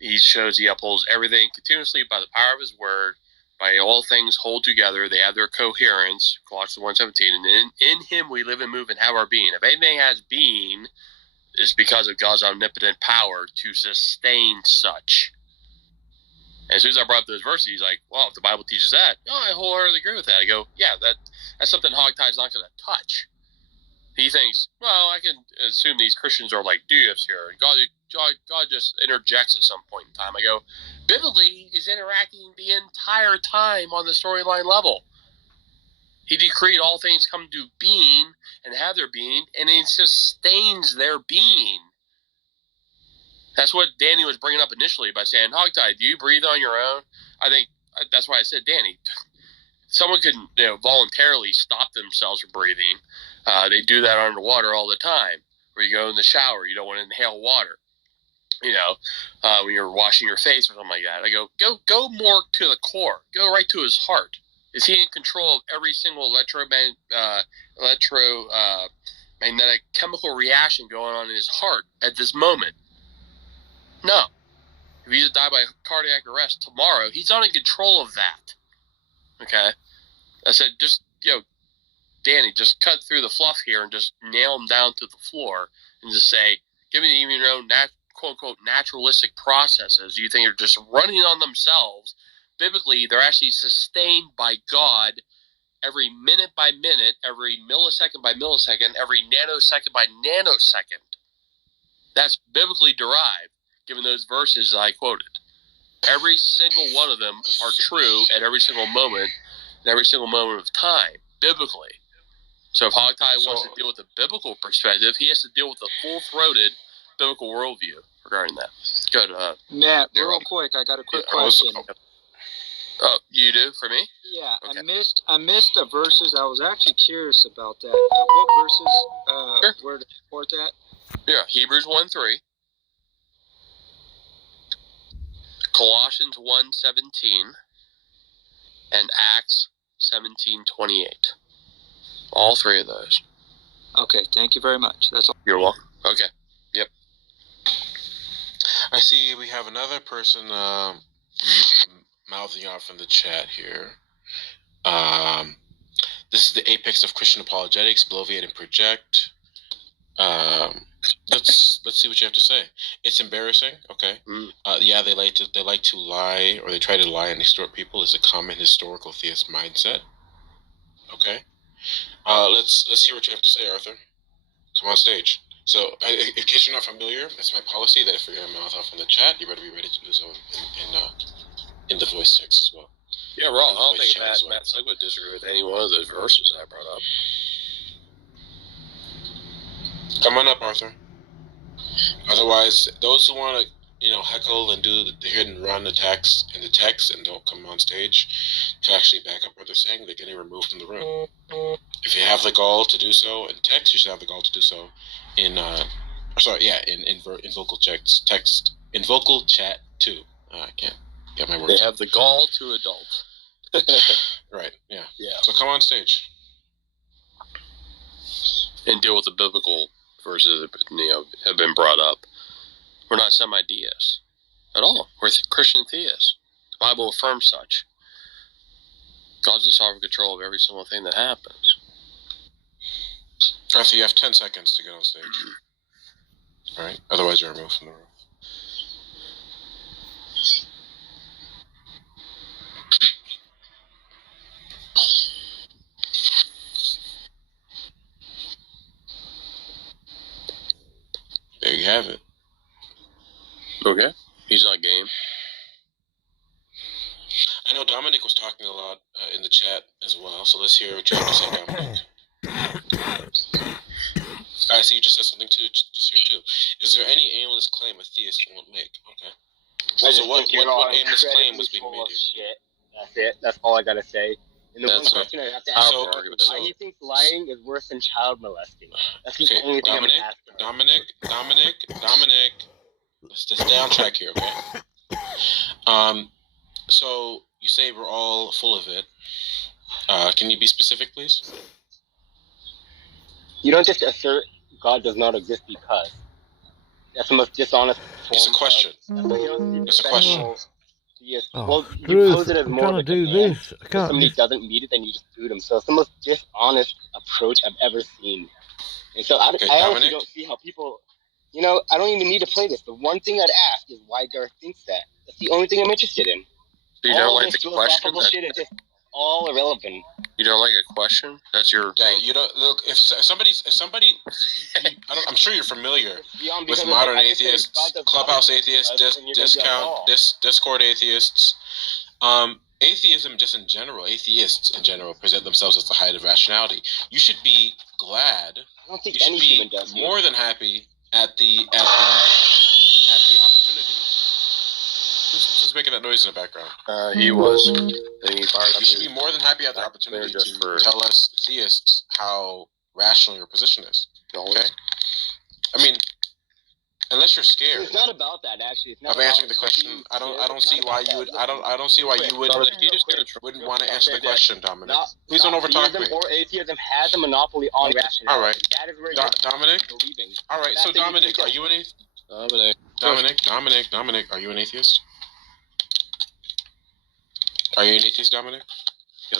He shows he upholds everything continuously by the power of his word. By all things hold together, they have their coherence, Colossians 1:17, and in him we live and move and have our being. If anything has being, it's because of God's omnipotent power to sustain such. And as soon as I brought up those verses, he's like, well, if the Bible teaches that, I wholeheartedly agree with that. I go, yeah, that's something Hogtie's not going to touch. He thinks, well, I can assume these Christians are like deists here. God just interjects at some point in time. I go, biblically, he's interacting the entire time on the storyline level. He decreed all things come to being and have their being, and he sustains their being. That's what Danny was bringing up initially by saying, Hogtie, do you breathe on your own? I think that's why I said, Danny, someone could voluntarily stop themselves from breathing. They do that underwater all the time. Where you go in the shower, you don't want to inhale water. When you're washing your face or something like that. I go more to the core. Go right to his heart. Is he in control of every single electromagnetic chemical reaction going on in his heart at this moment? No. If he's to die by cardiac arrest tomorrow, he's not in control of that. Okay? I said, just, Danny, just cut through the fluff here and just nail him down to the floor and just say, give me even your own quote-unquote naturalistic processes you think are just running on themselves. Biblically, they're actually sustained by God every minute by minute, every millisecond by millisecond, every nanosecond by nanosecond. That's biblically derived, given those verses I quoted. Every single one of them are true at every single moment, in every single moment of time, biblically. So if Hogtie wants to deal with a biblical perspective, he has to deal with a full-throated biblical worldview regarding that. Good. Matt, real quick, I got a quick question. Oh, you do for me? Yeah, okay. I missed the verses. I was actually curious about that. What verses were to support that? Yeah, Hebrews 1:3, Colossians 1:17, and Acts 17:28. All three of those. Okay, thank you very much. That's all. You're welcome. Okay. Yep. I see we have another person mouthing off in the chat here. This is the apex of Christian apologetics, bloviate and project. Let's see what you have to say. It's embarrassing. Okay. Yeah, they like to lie, or they try to lie and distort people. It's a common historical theist mindset. Okay. Let's hear what you have to say, Arthur. Come on stage. So, in case you're not familiar, it's my policy that if you're going to mouth off in the chat, you better be ready to do so in the voice text as well. Yeah, Rob, I don't think Matt Slick would disagree with any one of those verses I brought up. Come on up, Arthur. Otherwise, those who want to, heckle and do the hidden run attacks in the text and don't come on stage to actually back up what they're saying, they're getting removed from the room. If you have the gall to do so in text, you should have the gall to do so in vocal text in vocal chat too. I can't get my words. They have the gall to adult. Right. Yeah. Yeah. So come on stage and deal with the biblical verses that have been brought up. We're not semi-deists at all. We're Christian theists. The Bible affirms such. God's in sovereign control of every single thing that happens. Arthur, you have 10 seconds to get on stage. All right. Otherwise, you're removed from the room. There you have it. Okay. He's not game. I know Dominic was talking a lot in the chat as well, so let's hear what you have to say, Dominic. I see you just said something too, just here too. Is there any aimless claim a theist won't make? Okay. So what aimless claim was being made here? Shit. That's it. That's all I gotta say. And the one question I have to ask why he thinks lying is worse than child molesting. That's the only thing I'm gonna ask him. Dominic. Let's stay on track here, okay? So you say we're all full of it. Can you be specific, please? You don't just assert God does not exist because. That's the most dishonest form. It's a question. It's a question. Yes. Oh, well, Ruth, you pose it as more I'm of trying a to do demand. this. I If can't. somebody doesn't meet it, then you just boot them. So it's the most dishonest approach I've ever seen. And so I honestly don't see how people, I don't even need to play this. The one thing I'd ask is why Darth thinks that. That's the only thing I'm interested in. So you don't like the question? Shit is just all irrelevant. You don't like a question? That's your... Yeah, you don't... Look, if somebody... I'm sure you're familiar with modern atheists, Clubhouse atheists, Discord atheists. Atheism just in general, atheists in general present themselves as the height of rationality. You should be glad. I don't think you should be more than happy at the opportunity. Who's making that noise in the background? He was. You should be more than happy at the opportunity to tell us theists how rational your position is. Okay? I mean, unless you're scared. It's not about that, actually. It's not of answering the question. I don't see why you would. I don't see why you would. Wouldn't want to answer the question, Dominic. Please don't overtalk me. Or atheism has a monopoly on rationality. All right. That is where Dominic. Believing. All right. So Dominic, are you an atheist? Dominic, are you an atheist? Are you an atheist, Dominic?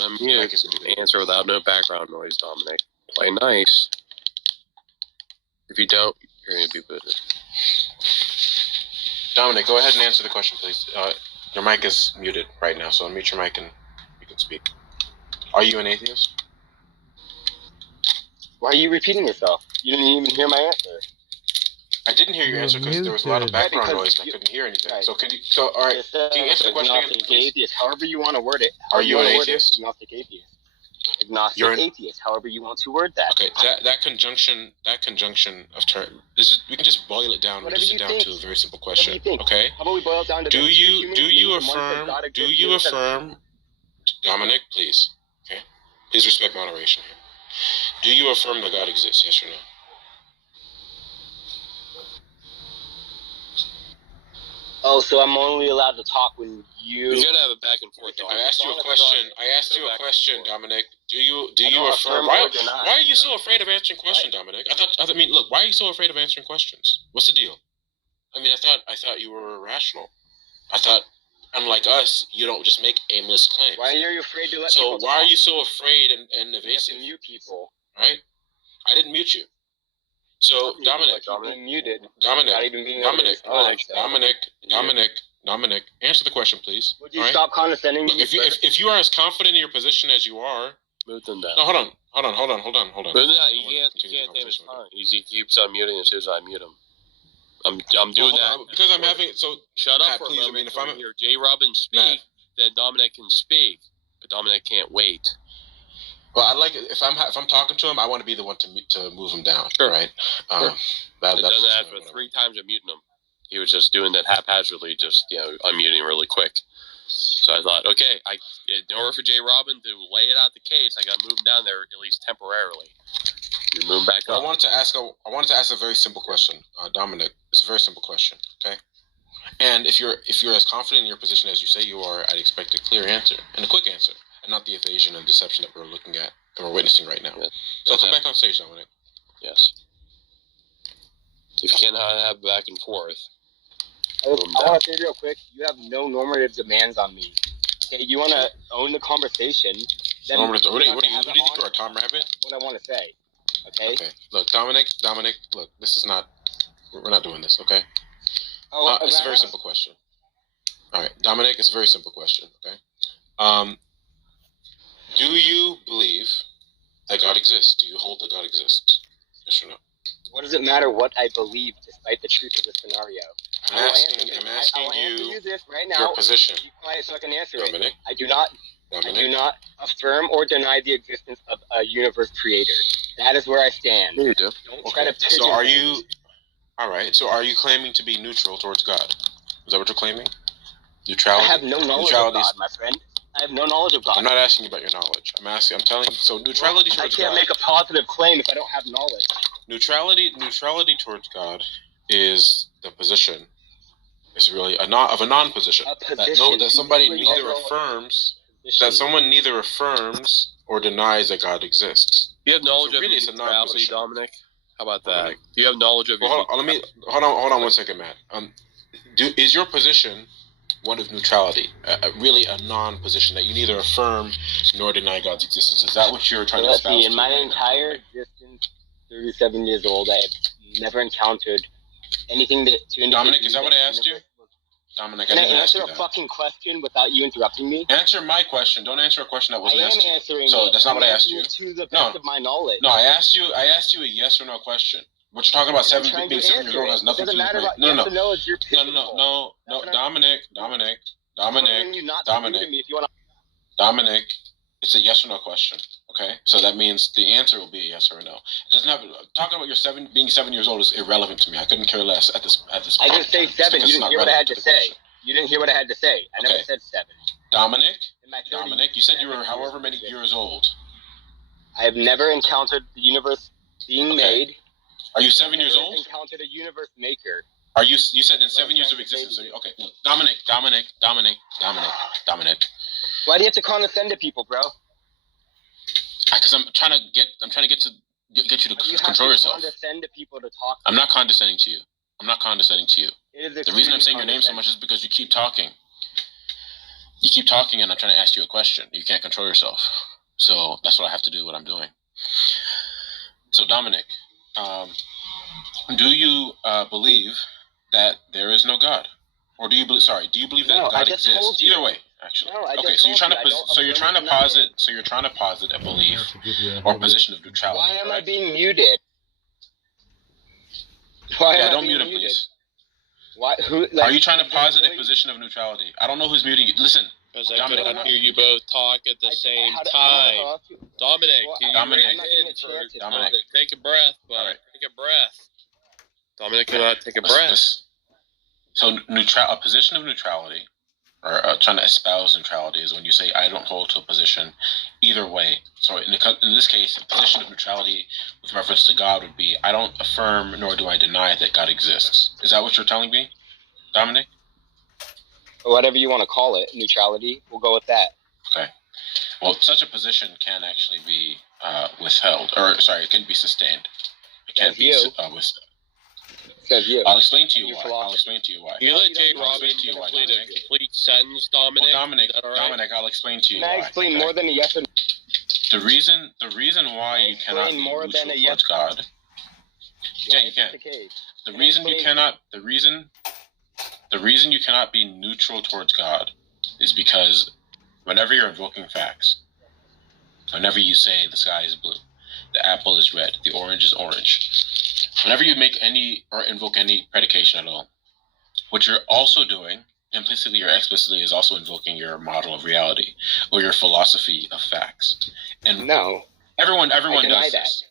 I'm mute. Answer without no background noise, Dominic. Play nice. If you don't, you're going to be booted. Dominic, go ahead and answer the question, please. Your mic is muted right now, so unmute your mic and you can speak. Are you an atheist? Why are you repeating yourself? You didn't even hear my answer. I didn't hear your answer because there was a lot of background noise and I couldn't hear anything. Right. So all right, can you answer the question again, please? Atheist, however you want to word it. Are you an atheist? Agnostic atheist. Agnostic atheist, however you want to word that. Okay, that conjunction of terms, we can just boil it down. Reduce it down to a very simple question. Okay. How about we boil it down to do you affirm? Dominic, please. Okay. Please respect moderation here. Do you affirm that God exists? Yes or no? Oh, so I'm only allowed to talk when you... You're gonna have a back and forth. I asked you a question. Dominic. Do you affirm? Why are you so afraid of answering questions, Dominic? I mean, look. Why are you so afraid of answering questions? What's the deal? I mean, I thought you were rational. I thought, unlike us, you don't just make aimless claims. Why are you afraid to let people talk? So why are you so afraid and evasive? You have to mute people. Right? I didn't mute you. So Dominic, answer the question, please. Would you stop condescending? Look, if you are as confident in your position as you are, Move them down. No, hold on. But no, he can't take his time. He keeps unmuting as soon as I mute him. I'm doing that because I'm having shut Matt, up for please, a moment. if I'm hear J. Robin speak, Matt. then Dominic can speak, but Dominic can't wait. Well, I like if I'm talking to him, I want to be the one to move him down. Sure. Right. Sure. That's done that for 3 times of muting him. He was just doing that haphazardly, just unmuting really quick. So I thought, okay, in order for J. Robin to lay it out the case, I got to move him down there at least temporarily. You move back up. I wanted to ask a very simple question, Dominic. It's a very simple question, okay? And if you're as confident in your position as you say you are, I'd expect a clear answer and a quick answer, and not the evasion and deception that we're looking at and we're witnessing right now. Yeah. So come back on stage, Dominic. Yes. If you cannot have back and forth. I want to say real quick, you have no normative demands on me. Okay, you want to own the conversation. Then who do you think you are, Tom Rabbit? What I want to say. Okay. Look, Dominic. Look, this is not. We're not doing this. Okay. It's a very simple question. All right, Dominic. It's a very simple question. Okay. Do you believe that God exists? Do you hold that God exists? Yes or no? What does it matter what I believe, despite the truth of the scenario? I'm asking you this right now. Your position. Be quiet so I can answer Dominic. it. I do not affirm or deny the existence of a universe creator. That is where I stand. You do. Don't try to pigeonhole. So are you? All right. So are you claiming to be neutral towards God? Is that what you're claiming? Neutrality. I have no knowledge of God, my friend. I have no knowledge of God. I'm not asking you about your knowledge. I'm telling you. So neutrality towards God. I can't make a positive claim if I don't have knowledge. Neutrality towards God is the position. It's really a non-position. That somebody neither affirms. That someone neither affirms or denies that God exists. You have knowledge of neutrality, Dominic? How about that? Dominic. Do you have knowledge of? Hold on 1 second, Matt. Is your position one of neutrality, really a non-position that you neither affirm nor deny God's existence? Is that what you're trying to espouse? In my entire existence, 37 years old, I have never encountered anything to indicate. Dominic, is that what I asked you? Dominic, can I answer a fucking question without you interrupting me? Answer my question. Don't answer a question that wasn't asked you. I am answering. So that's not what I asked you. To the best of my knowledge. No, I asked you a yes or no question. What you're talking about being 7 years old has nothing to do with it. No, Dominic, it's a yes or no question. Okay, so that means the answer will be a yes or a no. It doesn't have talking about being 7 years old is irrelevant to me. I couldn't care less at this. I didn't say 7. You didn't hear what I had to say. You didn't hear what I had to say. I never said 7. Dominic, you said you were however many years old. I have never encountered the universe being made. Are you 7 years old? Encountered a universe maker. Are you? You said in 7 years of existence. Okay, Dominic. Why do you have to condescend to people, bro? Because I'm trying to get you to control yourself. Condescend to people to talk. I'm not condescending to you. The reason I'm saying your name so much is because you keep talking. And I'm trying to ask you a question. You can't control yourself. So that's what I have to do. What I'm doing. So Dominic, do you believe that there is no God, or do you believe? Sorry, do you believe that God exists? Either way, actually. Okay, so you're trying to posit a belief or position of neutrality. Why am I being muted? Don't mute him, please. Why? Are you trying to posit a position of neutrality? I don't know who's muting you. Listen. Because I couldn't hear you both talk at the same time. Dominic, take a breath, bud. Take a breath. Dominic cannot take a breath. So, a position of neutrality, or trying to espouse neutrality, is when you say, I don't hold to a position either way. So, in this case, a position of neutrality with reference to God would be, I don't affirm nor do I deny that God exists. Is that what you're telling me, Dominic? Whatever you want to call it, neutrality, we'll go with that. Okay. Well, such a position can actually be withheld, it can be sustained. It can't be Says you. I'll explain to you why. You let J. Robin complete a complete sentence, Dominic. Well, Dominic, I'll explain to you why. Can I explain more than a yes or no? The reason why you cannot be neutral towards God. Yeah, you can. The reason you cannot be neutral towards God is because whenever you're invoking facts, Whenever you say the sky is blue, the apple is red, the orange is orange, whenever you make any or invoke any predication at all, what you're also doing, implicitly or explicitly, is also invoking your model of reality or your philosophy of facts. And no, everyone does this.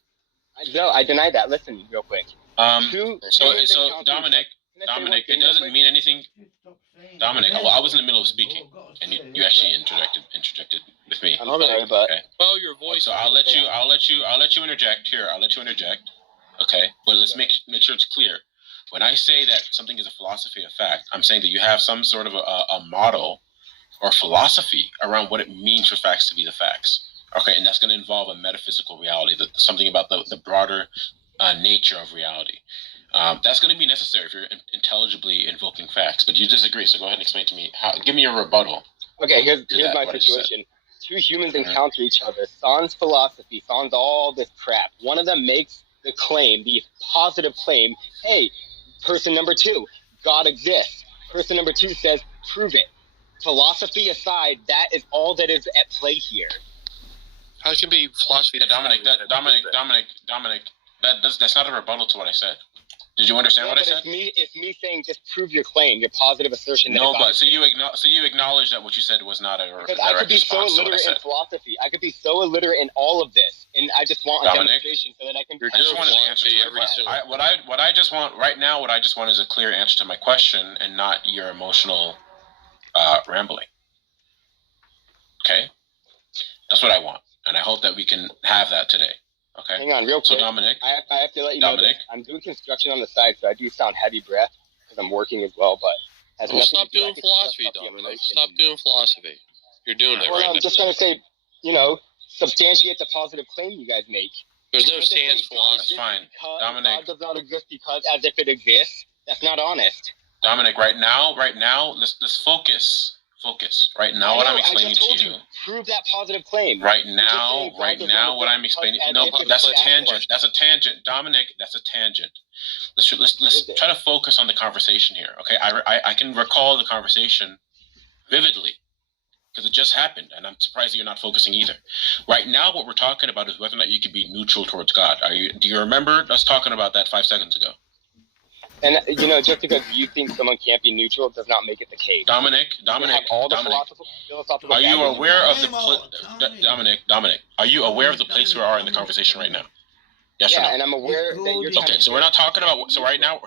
No, I deny that. Listen, real quick. So Dominic, it doesn't mean anything. Dominic, I was in the middle of speaking, and you actually interjected with me. I'm sorry, but okay. Well, your voice. So I'll let you interject here. I'll let you interject. Okay, but let's make sure it's clear. When I say that something is a philosophy of fact, I'm saying that you have some sort of a model or philosophy around what it means for facts to be the facts. Okay, and that's going to involve a metaphysical reality, something about the broader nature of reality. That's going to be necessary if you're intelligibly invoking facts. But you disagree, so go ahead and explain to me. Give me your rebuttal. Okay, here's my situation. Two humans encounter each other. Sans philosophy, sans all this crap. One of them makes the claim, the positive claim, hey, person number two, God exists. Person number two says, prove it. Philosophy aside, that is all that is at play here. How can be philosophy? Yeah, Dominic, that's not a rebuttal to what I said. Did you understand what I said? It's me saying just prove your claim, your positive assertion. No, but so you acknowledge that what you said was not a because I could be so illiterate in philosophy. I could be so illiterate in all of this, and I just want a demonstration so that I can. I just want an answer to your question. What I just want right now, what I just want is a clear answer to my question, and not your emotional rambling. Okay, that's what I want, and I hope that we can have that today. Okay. Hang on, real quick. So Dominic, I have to let you know that I'm doing construction on the side, so I do sound heavy breath because I'm working as well. But stop doing philosophy, Dominic. Stop doing philosophy. You're doing it right now. I'm just trying to say, substantiate the positive claim you guys make. There's no sans philosophy. Fine, Dominic. God does not exist because as if it exists. That's not honest. Dominic, right now, let's focus. Right now, what I'm explaining to you. Prove that positive claim. Right now, what I'm explaining. No, that's a tangent. That's a tangent, Dominic. That's a tangent. Let's try to focus on the conversation here. Okay, I can recall the conversation vividly because it just happened, and I'm surprised that you're not focusing either. Right now, what we're talking about is whether or not you can be neutral towards God. Do you remember us talking about that 5 seconds ago? And, just because you think someone can't be neutral does not make it the case. Dominic, are you aware of Dominic, are you aware of the place we are in the conversation right now? Yes or no? And I'm aware that you're okay, so we're not talking about, right now,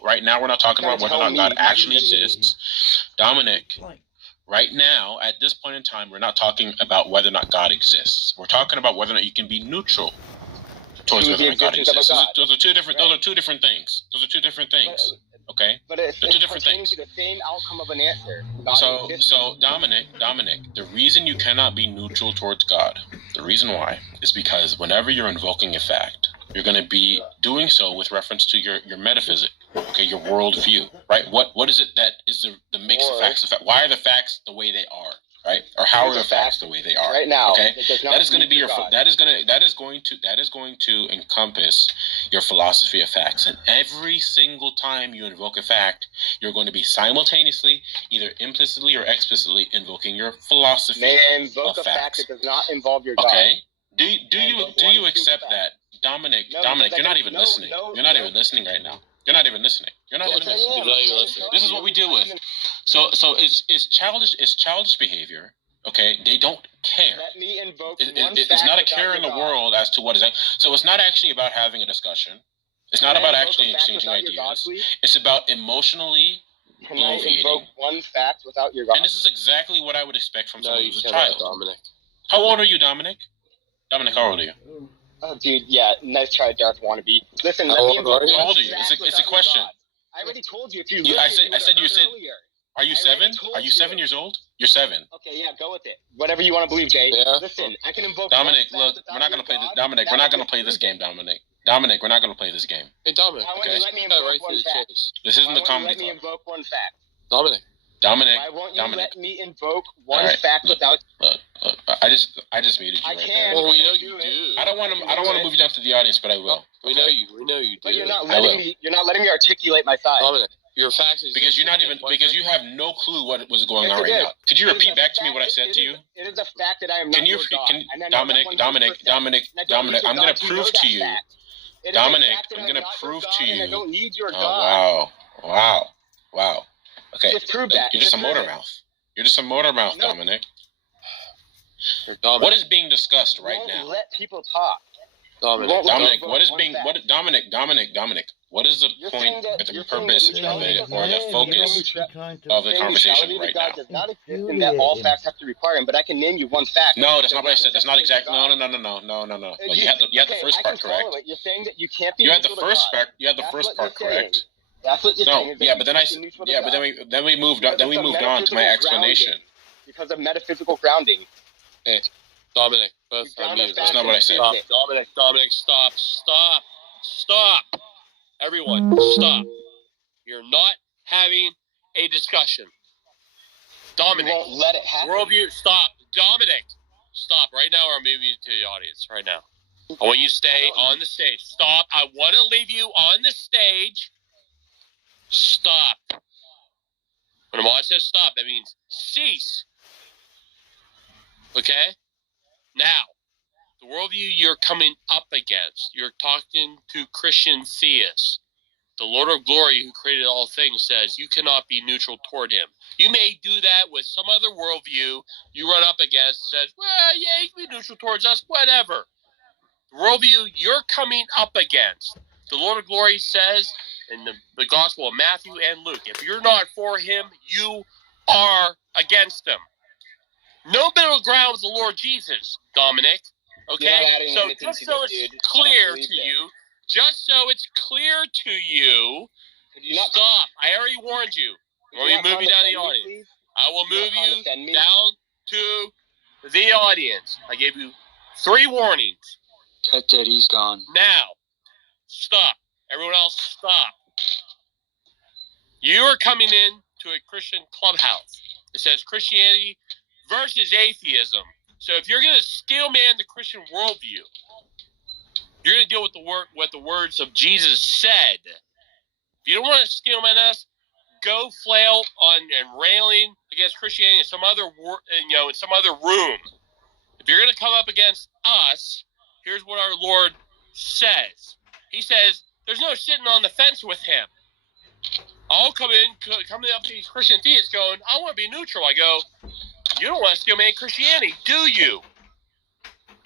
we're not talking about whether or not God actually exists. Dominic, right now, at this point in time, we're not talking about whether or not God exists. We're talking about whether or not you can be neutral towards whether or not God exists. Those are two different things. Okay? But it's two different things. To the same outcome of an answer. So Dominic, the reason you cannot be neutral towards God, the reason why, is because whenever you're invoking a fact, you're going to be doing so with reference to your metaphysic, okay, your worldview, right? What is it that is the makes the facts a fact? Why are the facts the way they are? Right, or how are the facts the way they are right now? Okay, that is going to be that is going to encompass your philosophy of facts. And every single time you invoke a fact, you're going to be simultaneously, either implicitly or explicitly, invoking your philosophy May I invoke a fact that does not involve your God? Okay, do you accept that, Dominic? No, Dominic, you're not even listening. You're not even listening right now. You're not even listening. This is what we deal with. So it's childish behavior. Okay, they don't care. Let me invoke it's not a care in the world as to what is that. So it's not actually about having a discussion. It's not about actually exchanging ideas. It's about emotionally bloviating. One fact without your God. And this is exactly what I would expect from someone who's a child. Dominic. How old are you, Dominic? Dominic, how old are you? Oh, dude, yeah, nice try, Darth wannabe. Listen, how old are you? It's a question. I already told you. If you I said you said. Are you 7? Are you 7 years old? You're 7. Okay, yeah, go with it. Whatever you want to believe, Jay. Yeah. Listen, I can invoke. Dominic, look, we're not gonna play this. Dominic, we're not gonna play this game, Dominic. Dominic, we're not gonna play this game. Hey, Dominic. Okay. Let me invoke one fact. This isn't the comedy club. Let me invoke one fact. Dominic. Why won't you let me invoke one fact without? Look, I just muted you right there. Well, we know you do. I don't want to move you down to the audience, but I will. We know you do. But you're not letting me articulate my side. Dominic. Your facts because you're not even because you have no clue what was going on right now. Could you repeat back to me what I said to you? It is a fact that I am not your God. Dominic, I'm going to prove to you. Dominic, I'm going to prove to you. I don't need your God. Wow. Okay. Just prove that. You're just a motor mouth. You're just a motor mouth, Dominic. What is being discussed right now? Let people talk. Dominic, what is being Dominic, what is the point or the purpose of it or the focus of the conversation right now? Does not exist and that all facts have to require him, but I can name you one fact. No, that's not what I said. That's not exactly. No. You had the first part correct. You're saying that you can't be. You had the first part. You had the first part correct. That's what you're saying. Yeah, but then we moved on to my explanation. Because of metaphysical grounding. Hey, Dominic, that's not what I said. Dominic, stop. Everyone, stop. You're not having a discussion. Dominic, you won't let it happen. Worldview, stop. Dominic, stop right now, or I'm moving you to the audience right now. I want you to stay on the stage. Stop. I want to leave you on the stage. Stop. When Ahmad says stop, that means cease. Okay? Now, the worldview you're coming up against, you're talking to Christian theists. The Lord of Glory, who created all things, says you cannot be neutral toward him. You may do that with some other worldview you run up against, says, well, yeah, you can be neutral towards us, whatever. The worldview you're coming up against, the Lord of Glory says in the Gospel of Matthew and Luke, if you're not for him, you are against him. No middle ground with the Lord Jesus, Dominic. Okay? So just so it's clear to you, stop. I already warned you. Want me to move you down to the audience? I will move you down to the audience. I gave you 3 warnings. That's it. He's gone. Now, stop. Everyone else, stop. You are coming in to a Christian clubhouse. It says Christianity versus atheism. So if you're going to steelman the Christian worldview, you're going to deal with what the words of Jesus said. If you don't want to steelman us, go flail on and railing against Christianity in some other in some other room. If you're going to come up against us, here's what our Lord says. He says, there's no sitting on the fence with him. I'll coming up to these Christian theists going, I want to be neutral. I go, you don't want to steelman Christianity, do you?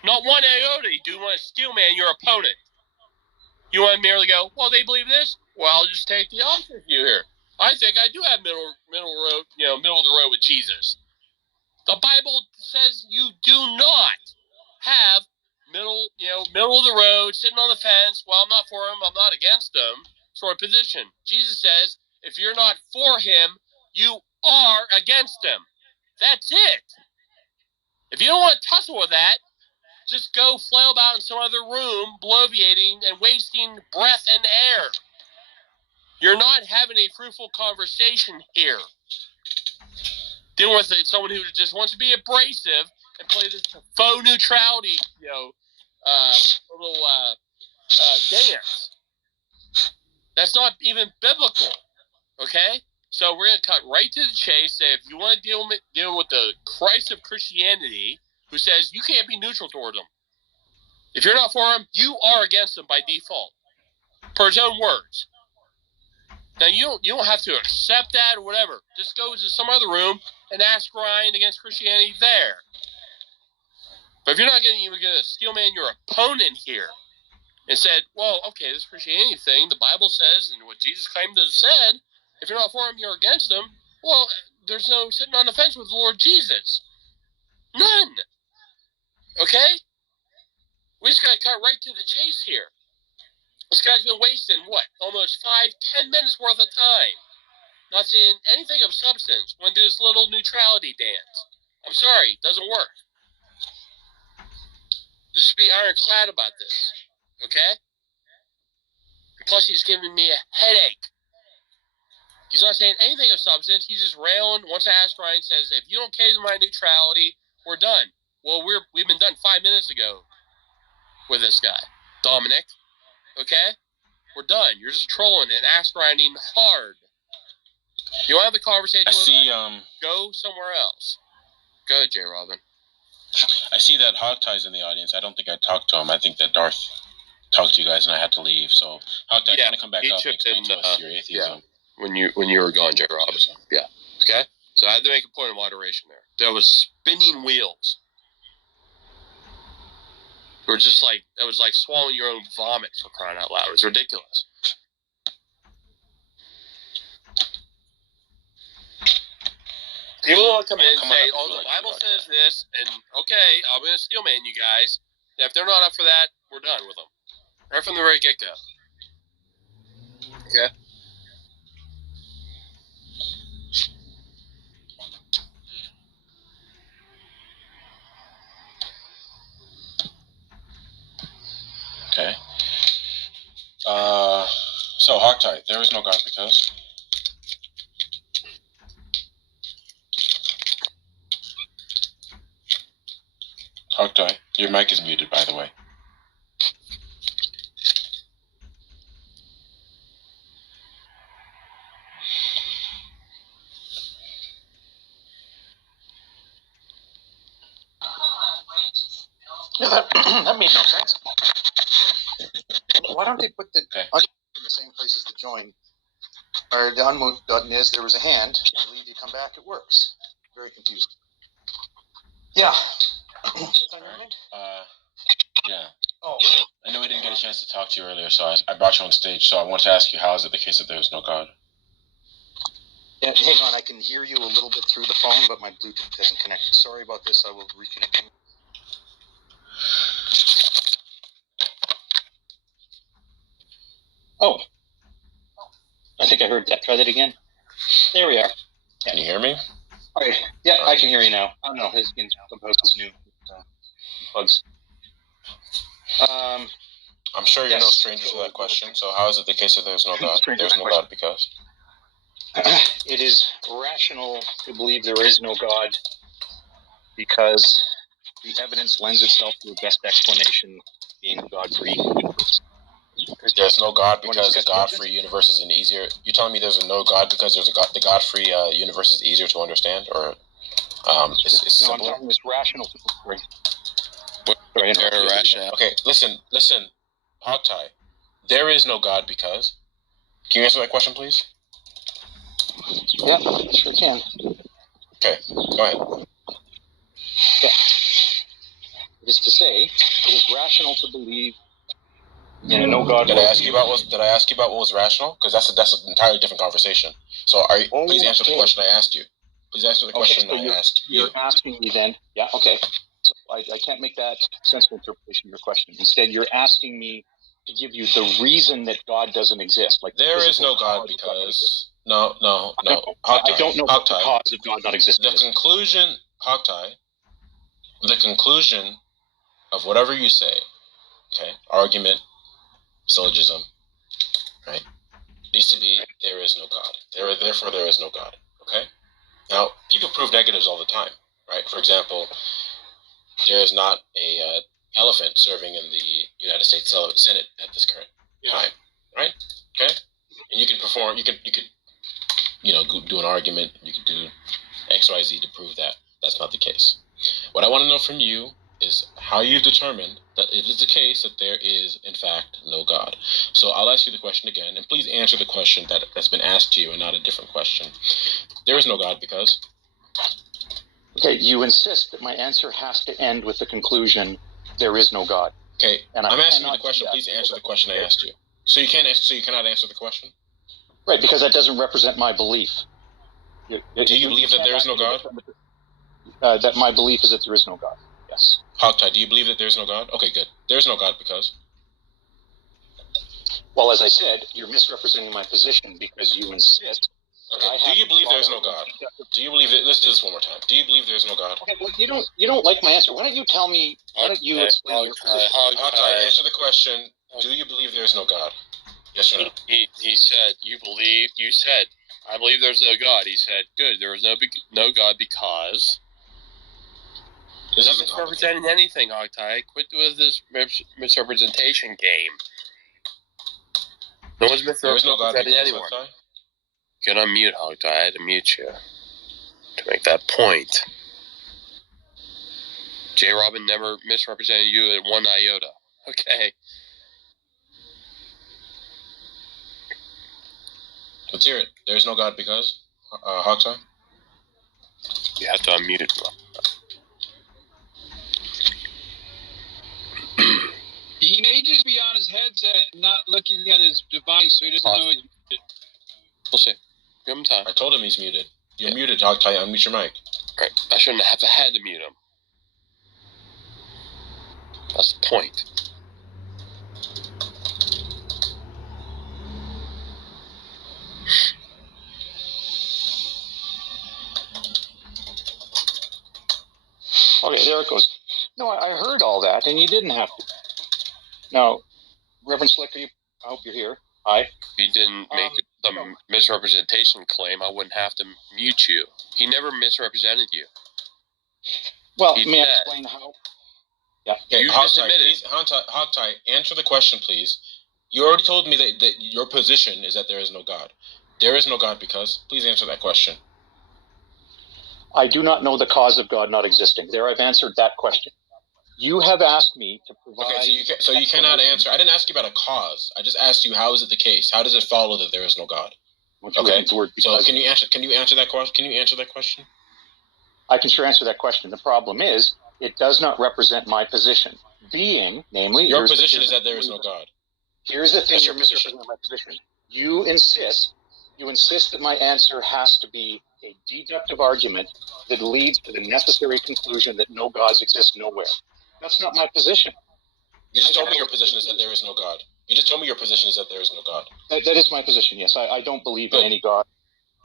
Not one iota. You do want to steelman your opponent. You want to merely go, well, they believe this? Well, I'll just take the opposite view here. I think I do have middle of the road with Jesus. The Bible says you do not have middle of the road, sitting on the fence. Well, I'm not for him, I'm not against him sort of position. Jesus says, if you're not for him, you are against him. That's it. If you don't want to tussle with that, just go flail about in some other room, bloviating and wasting breath and air. You're not having a fruitful conversation here. Dealing with someone who just wants to be abrasive and play this faux neutrality, dance. That's not even biblical. Okay? So we're going to cut right to the chase. Say if you want to deal with the Christ of Christianity, who says you can't be neutral toward him. If you're not for him, you are against him by default, per his own words. Now you don't have to accept that or whatever. Just go to some other room and ask Ryan against Christianity there. But if you're not even going to steelman your opponent here and said, well, okay, this Christianity thing, the Bible says, and what Jesus claimed to have said, if you're not for him, you're against him. Well, there's no sitting on the fence with the Lord Jesus. None. Okay? We just got to cut right to the chase here. This guy's been wasting, almost 5-10 minutes worth of time. Not saying anything of substance. Want to do this little neutrality dance. I'm sorry, it doesn't work. Just be ironclad about this. Okay? Plus, he's giving me a headache. He's not saying anything of substance. He's just railing. Once I asked Ryan, says, if you don't cave to my neutrality, we're done. Well, we've been done 5 minutes ago with this guy, Dominic. Okay? We're done. You're just trolling and ass grinding hard. You want to have the conversation I with see. us? Go somewhere else. Go ahead, J. Robin. I see that Hogtie's in the audience. I don't think I talked to him. I think that Darth talked to you guys, and I had to leave. So Hogtie, kind of come back up and explain to us your atheism. Yeah. When you were gone, J. Robin. Yeah. Okay. So I had to make a point of moderation there. There was spinning wheels. It was like swallowing your own vomit, for crying out loud. It was ridiculous. People will come in and say, "Oh, the Bible says this," and okay, I'm going to steel man you guys. If they're not up for that, we're done with them. Right from the very get-go. Okay. Okay. So Hogtie, there is no God because. Hogtie, your mic is muted, by the way. Yeah, that made no sense. Why don't they put the in the same place as the join? Or the unmute button is there was a hand. You leave, you come back, it works. Very confused. Yeah. What's on your mind? Yeah. Oh. I know we didn't get a chance to talk to you earlier, so I brought you on stage. So I want to ask you, how is it the case that there is no God? Yeah, hang on, I can hear you a little bit through the phone, but my Bluetooth isn't connected. Sorry about this, I will reconnect you. Oh. I think I heard that. Try that again. There we are. Yeah. Can you hear me? All right. Yeah, I can hear you now. I don't know. His Clubhouse is new. Bugs. I'm sure you're no stranger to that question. So how is it the case that there's no God? There's no God because? It is rational to believe there is no God because the evidence lends itself to a best explanation being the God-free universe. There's no God because the God-free universe is an easier. You're telling me there's no God because there's a God. The God-free universe is easier to understand, or it's simpler? No, I'm talking this rational. Okay, listen, Hogtie. There is no God because. Can you answer that question, please? Yeah, sure can. Okay, go ahead. Yeah. It is to say, it is rational to believe in a no God. Did I ask you about what was rational? Because that's an entirely different conversation. So, please answer the question I asked you. Please answer the question I asked you. You're asking me then. Yeah. Okay. So I can't make that sensible interpretation of your question. Instead, you're asking me to give you the reason that God doesn't exist. Like there is no God because no. I don't know what the cause of God not existing. The conclusion, Hogtie. The conclusion of whatever you say, okay, argument, syllogism, right, needs to be there is no God. Therefore, there is no God. Okay. Now, people prove negatives all the time, right? For example, there is not a elephant serving in the United States Senate at this current time, right? Okay, and you can perform. You could, do an argument. You could do X, Y, Z to prove that that's not the case. What I want to know from you is how you've determined that it is the case that there is, in fact, no God. So I'll ask you the question again, and please answer the question that's been asked to you and not a different question. There is no God because? Okay, you insist that my answer has to end with the conclusion, there is no God. Okay, and I'm asking you the question. Please answer the question I asked you. So you cannot answer the question? Right, because that doesn't represent my belief. Do you believe that there is no God? That my belief is that there is no God. Yes. Hogtie, do you believe that there is no God? Okay, good. There is no God because? Well, as I said, you're misrepresenting my position because you insist. Okay. Do you believe there is no God? Do you believe it? Let's do this one more time. Do you believe there is no God? Okay, well, you don't like my answer. Why don't you tell me? Why don't you explain your position? Hogtie, answer the question. Do you believe there is no God? Yes or no? He said you believe. You said I believe there's no God. He said good. There is no God because. This isn't misrepresenting anything, Hogtie. Quit with this misrepresentation game. No one's misrepresenting anyone. Get on mute, Hogtie. I had to mute you to make that point. J. Robin never misrepresented you at one iota. Okay. Let's hear it. There's no God because Hogtie. You have to unmute. He may just be on his headset, not looking at his device, so he doesn't know he's muted. We'll see. Give him time. I told him he's muted. You're muted, Hogtie. Unmute your mic. Right. I shouldn't have had to mute him. That's the point. Okay, there it goes. No, I heard all that, and you didn't have to. Now, Reverend Slicker, I hope you're here. Hi. If you didn't make the misrepresentation claim, I wouldn't have to mute you. He never misrepresented you. Well, may I explain how? Yeah. Okay, You Hogtie, just admitted. please, Hogtie, answer the question, please. You already told me that your position is that there is no God. There is no God because. Please answer that question. I do not know the cause of God not existing. There, I've answered that question. You have asked me to provide. Okay, so you cannot answer. I didn't ask you about a cause. I just asked you, how is it the case? How does it follow that there is no God? Okay. So can you answer that question? Can you answer that question? I can sure answer that question. The problem is, it does not represent my position. Namely, your position is that there is no God. Here's the thing: you're misrepresenting my position. You insist that my answer has to be a deductive argument that leads to the necessary conclusion that no gods exist nowhere. That's not my position. You just told me your position is that there is no God. You just told me your position is that there is no God. That is my position. Yes, I don't believe in any God.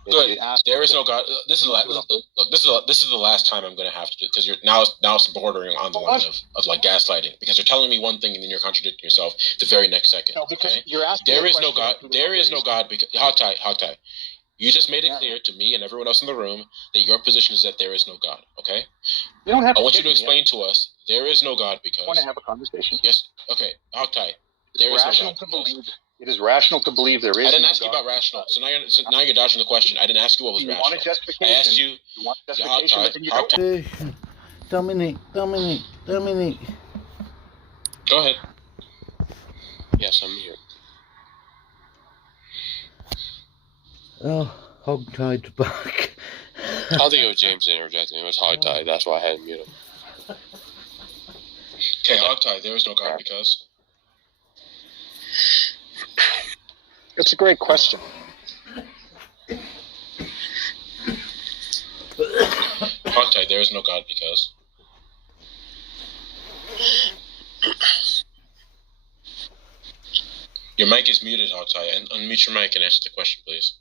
Good. There is no God. This is the last time I'm going to have to do it, because you're now it's bordering on the line of like gaslighting, because you're telling me one thing and then you're contradicting yourself the very next second. No, because okay? You're asking. There is no God. There is no God because Hogtie. You just made it clear to me and everyone else in the room that your position is that there is no God. Okay. You don't have. I want you to explain to us there is no God because. I want to have a conversation. Yes. Okay. Hogtie. There is no God. It is rational to believe there is. I didn't ask you about rational. So now you're dodging the question. I didn't ask you what was rational. I asked you. You want justification? Dominic. Go ahead. Yes, I'm here. Oh, Hogtie's back. I don't think it was James interjecting. It was Hogtie. That's why I had to mute him. Okay, Hogtie, there is no God because. It's a great question. Hogtie, there is no God because. Your mic is muted, Hogtie, and unmute your mic and answer the question, please.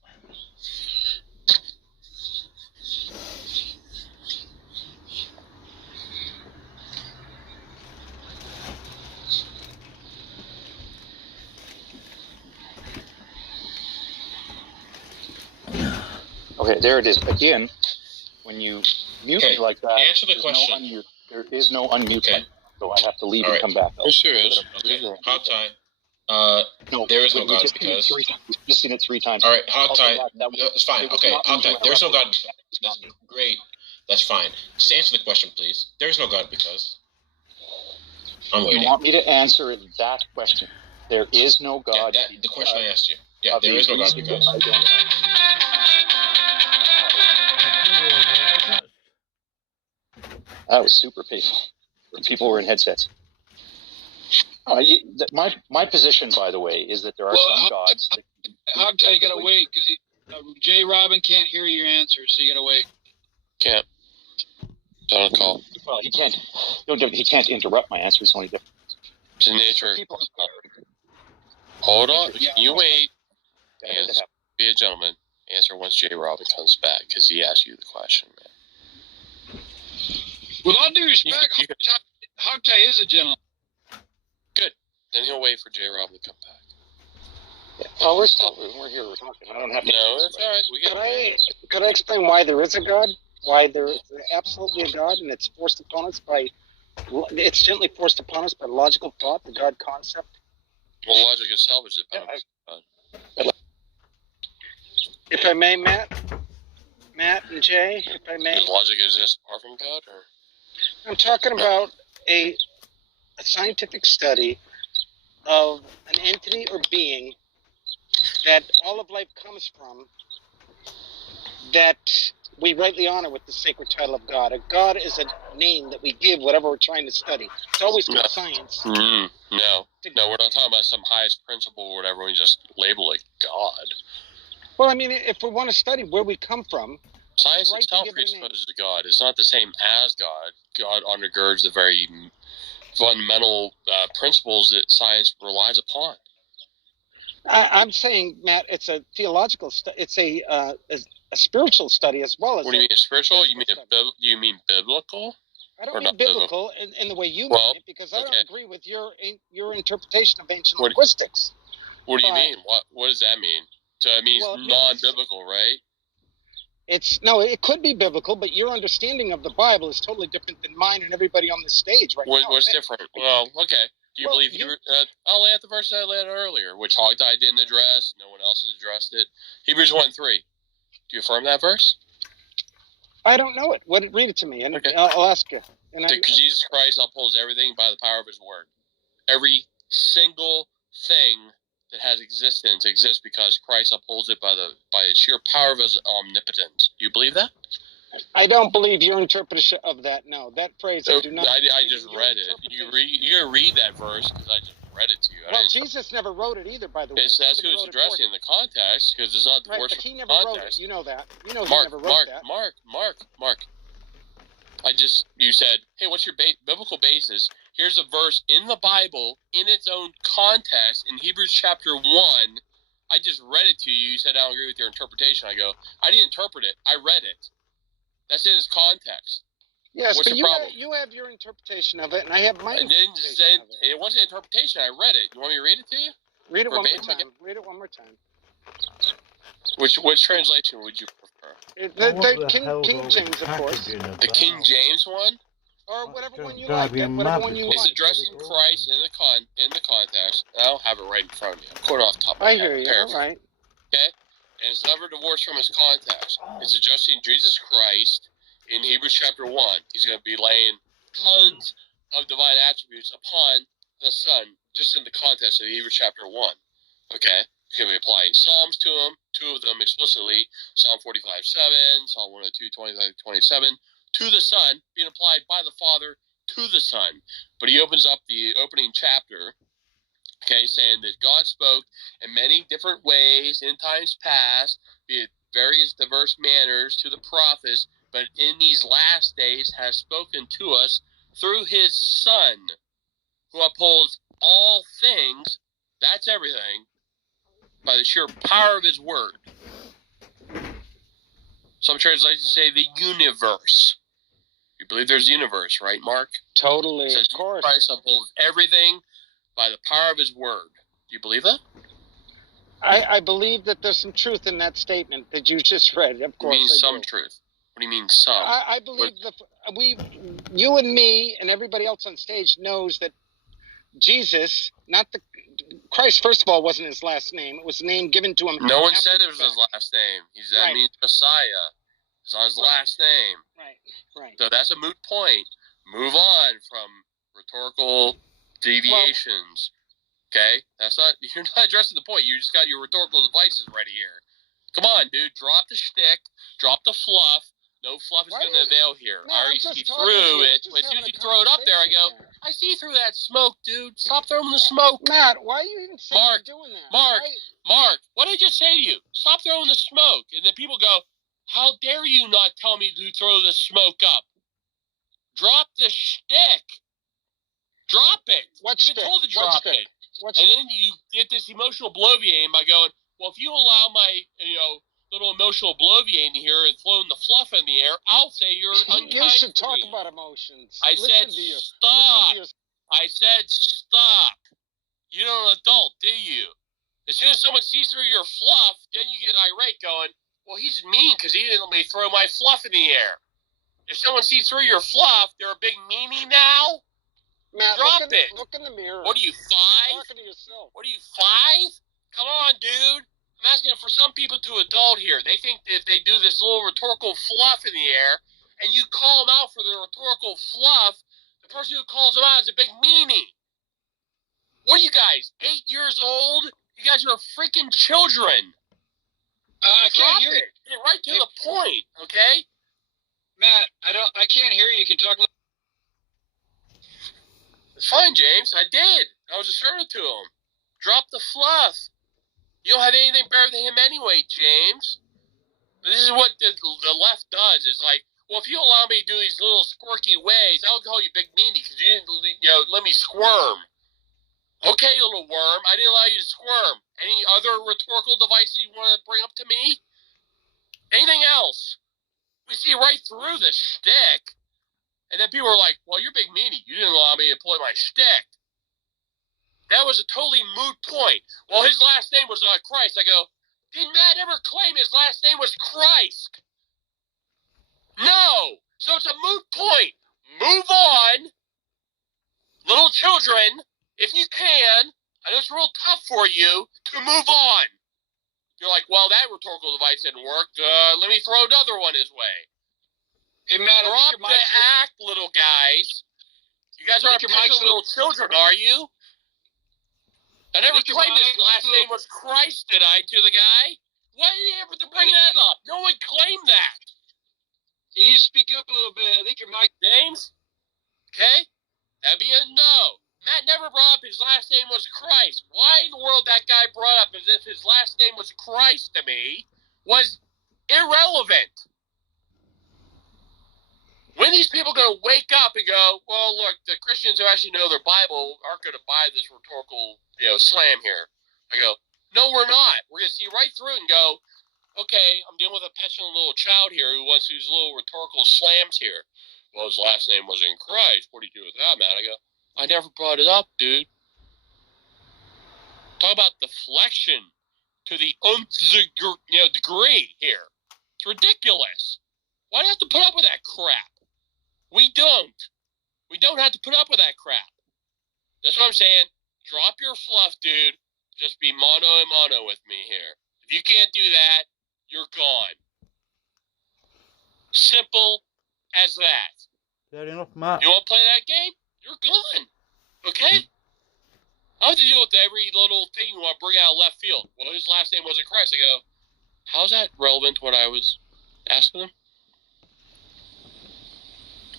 Okay, there it is. Again, when you mute me like that, answer the question. There is no unmute. Okay. So I have to leave and come back. There sure is. Okay. Hogtie, no, there is no God because. We've just seen it 3 times. All right, Hogtie, it's fine. Okay, Hogtie, there is no God. That's great. That's fine. Just answer the question, please. There is no God because. I'm waiting. You want me to answer that question? There is no God. Yeah, the question I asked you. Yeah, there is no God because. That was super painful. People were in headsets. My position, by the way, is that there are some gods. Hogtie, you gotta wait because J. Robin can't hear your answer, so you gotta wait. Can't. Don't call. Well, he can't. He can't interrupt my answer. It's only different. It's in nature. Hold on. Can you wait? Be a gentleman. Answer once J. Robin comes back, because he asked you the question, man. With all due respect, Hogtie is a gentleman. Good. Then he'll wait for J. Robin to come back. Oh, we're here. We're talking. I don't have to. No, that's all right. Could I explain why there is a God? Why there is absolutely a God, and it's forced upon us by. It's gently forced upon us by logical thought, the God concept. Well, logic itself is upon us. If I may, Matt and Jay, if I may. Does logic exist apart from God? Or? I'm talking about a scientific study of an entity or being that all of life comes from, that we rightly honor with the sacred title of God. A God is a name that we give whatever we're trying to study. It's always called science. No, we're not talking about some highest principle or whatever. We just label it God. Well, I mean, if we want to study where we come from, science itself presupposes God. It's not the same as God. God undergirds the very fundamental principles that science relies upon. I'm saying, Matt, it's a theological study. It's a spiritual study as well as. What do you mean spiritual? You mean biblical? I don't mean biblical in the way you mean it, because I don't agree with your interpretation of ancient linguistics. What do you mean? What does that mean? So it means non-biblical, right? It could be biblical, but your understanding of the Bible is totally different than mine and everybody on this stage right now. What's different? Well, okay. Do you believe I'll lay out the verse I laid out earlier, which Hogtie didn't address, no one else has addressed it. Hebrews 1:3. Do you affirm that verse? I don't know it. Read it to me, and I'll ask you. Because Jesus Christ upholds everything by the power of his word. Every single thing that has existence exists because Christ upholds it by the sheer power of his omnipotence. Do you believe that? I don't believe your interpretation of that. No, that phrase. I do not. I just read it. You read that verse because I just read it to you. Well, Jesus never wrote it either, by the way. That's who it's addressing in the context, because it's not divorced from the context. He never wrote it. You know that. You know he never wrote that. Mark. You said, hey, what's your biblical basis? Here's a verse in the Bible in its own context in Hebrews chapter 1. I just read it to you. You said I don't agree with your interpretation. I go, I didn't interpret it. I read it. That's in its context. Yes, but you have your interpretation of it, and I have my interpretation of it. It wasn't interpretation. I read it. You want me to read it to you? Read it one more time. Read it one more time. Which translation would you prefer? King James, of course. The King James one? Or whatever one you like. Whatever one you want. It's addressing Christ in the context. I don't have it right in front of me. I'm quoting off the top of my head. I hear you. All right. Okay? And it's never divorced from his context. It's addressing Jesus Christ in Hebrews chapter 1. He's going to be laying tons of divine attributes upon the Son, just in the context of Hebrews chapter 1. Okay? He's going to be applying Psalms to him, two of them explicitly, Psalm 45:7, Psalm 102, 27, to the Son, being applied by the Father to the Son. But he opens up the opening chapter, okay, saying that God spoke in many different ways in times past, be it various diverse manners to the prophets, but in these last days has spoken to us through his Son, who upholds all things, that's everything, by the sheer power of his word. Some translations say the universe. You believe there's a universe, right, Mark? Totally, it says, of course. Christ upholds everything by the power of his word. Do you believe that? I believe that there's some truth in that statement that you just read, of course. You mean some truth? What do you mean some? I believe you and me and everybody else on stage knows that Jesus, Christ, first of all, wasn't his last name. It was a name given to him. No one said it was his last name. That means Messiah. It's not his last name. Right. So that's a moot point. Move on from rhetorical deviations. Okay? You're not addressing the point. You just got your rhetorical devices ready here. Come on, dude. Drop the shtick. Drop the fluff. No fluff is going to avail here. I already see through it. As soon as you throw it up there, I go, I see through that smoke, dude. Stop throwing the smoke. Matt, why are you even doing that? Mark, what did I just say to you? Stop throwing the smoke. And then people go, how dare you not tell me to throw the smoke up? Drop the shtick. Drop it. You've been told to drop it. And then you get this emotional bloviating by going, well, if you allow my, little emotional bloviating here and throwing the fluff in the air, I'll say you're unkind. You should talk about emotions. I said stop. I said stop. You're not an adult, do you? As soon as someone sees through your fluff, then you get irate going, well, he's mean because he didn't let me throw my fluff in the air. If someone sees through your fluff, they're a big meanie now? Matt, drop it. Look in the mirror. What are you, 5? You're talking to yourself. What are you, 5? Come on, dude. I'm asking for some people to adult here. They think that if they do this little rhetorical fluff in the air, and you call them out for their rhetorical fluff, the person who calls them out is a big meanie. What are you guys, 8 years old? You guys are freaking children. I can't hear you. Get right to the point, okay? Matt, I can't hear you. You can talk a little. It's fine, James. I did. I was assertive to him. Drop the fluff. You don't have anything better than him anyway, James. This is what the left does. Is like, well, if you allow me to do these little squirky ways, I'll call you big meanie because you didn't, let me squirm. Okay, little worm, I didn't allow you to squirm. Any other rhetorical devices you want to bring up to me? Anything else? We see right through the shtick, and then people are like, well, you're big meanie. You didn't allow me to play my shtick. That was a totally moot point. Well, his last name was not Christ. I go, did Matt ever claim his last name was Christ? No. So it's a moot point. Move on. Little children, if you can, I know it's real tough for you to move on. You're like, well, that rhetorical device didn't work. Let me throw another one his way. Hey, Matt, drop the act, little guys. You guys aren't little children, are you? I never claimed his last name was Christ, did I, to the guy? Why did you ever bring that up? No one claimed that. You need to speak up a little bit. I think your mic. James? Okay? That'd be a no. Matt never brought up his last name was Christ. Why in the world that guy brought up as if his last name was Christ to me was irrelevant. When are these people going to wake up and go, well, look, the Christians who actually know their Bible aren't going to buy this rhetorical, slam here. I go, no, we're not. We're going to see right through it and go, okay, I'm dealing with a petulant little child here who wants these little rhetorical slams here. Well, his last name wasn't Christ. What do you do with that, man? I go, I never brought it up, dude. Talk about deflection to the degree here. It's ridiculous. Why do you have to put up with that crap? We don't. We don't have to put up with that crap. That's what I'm saying. Drop your fluff, dude. Just be mano a mano with me here. If you can't do that, you're gone. Simple as that. Fair enough, Matt. You want to play that game? You're gone. Okay? I have to deal with every little thing you want to bring out of left field. Well, his last name wasn't Christ. I go, how's that relevant to what I was asking him?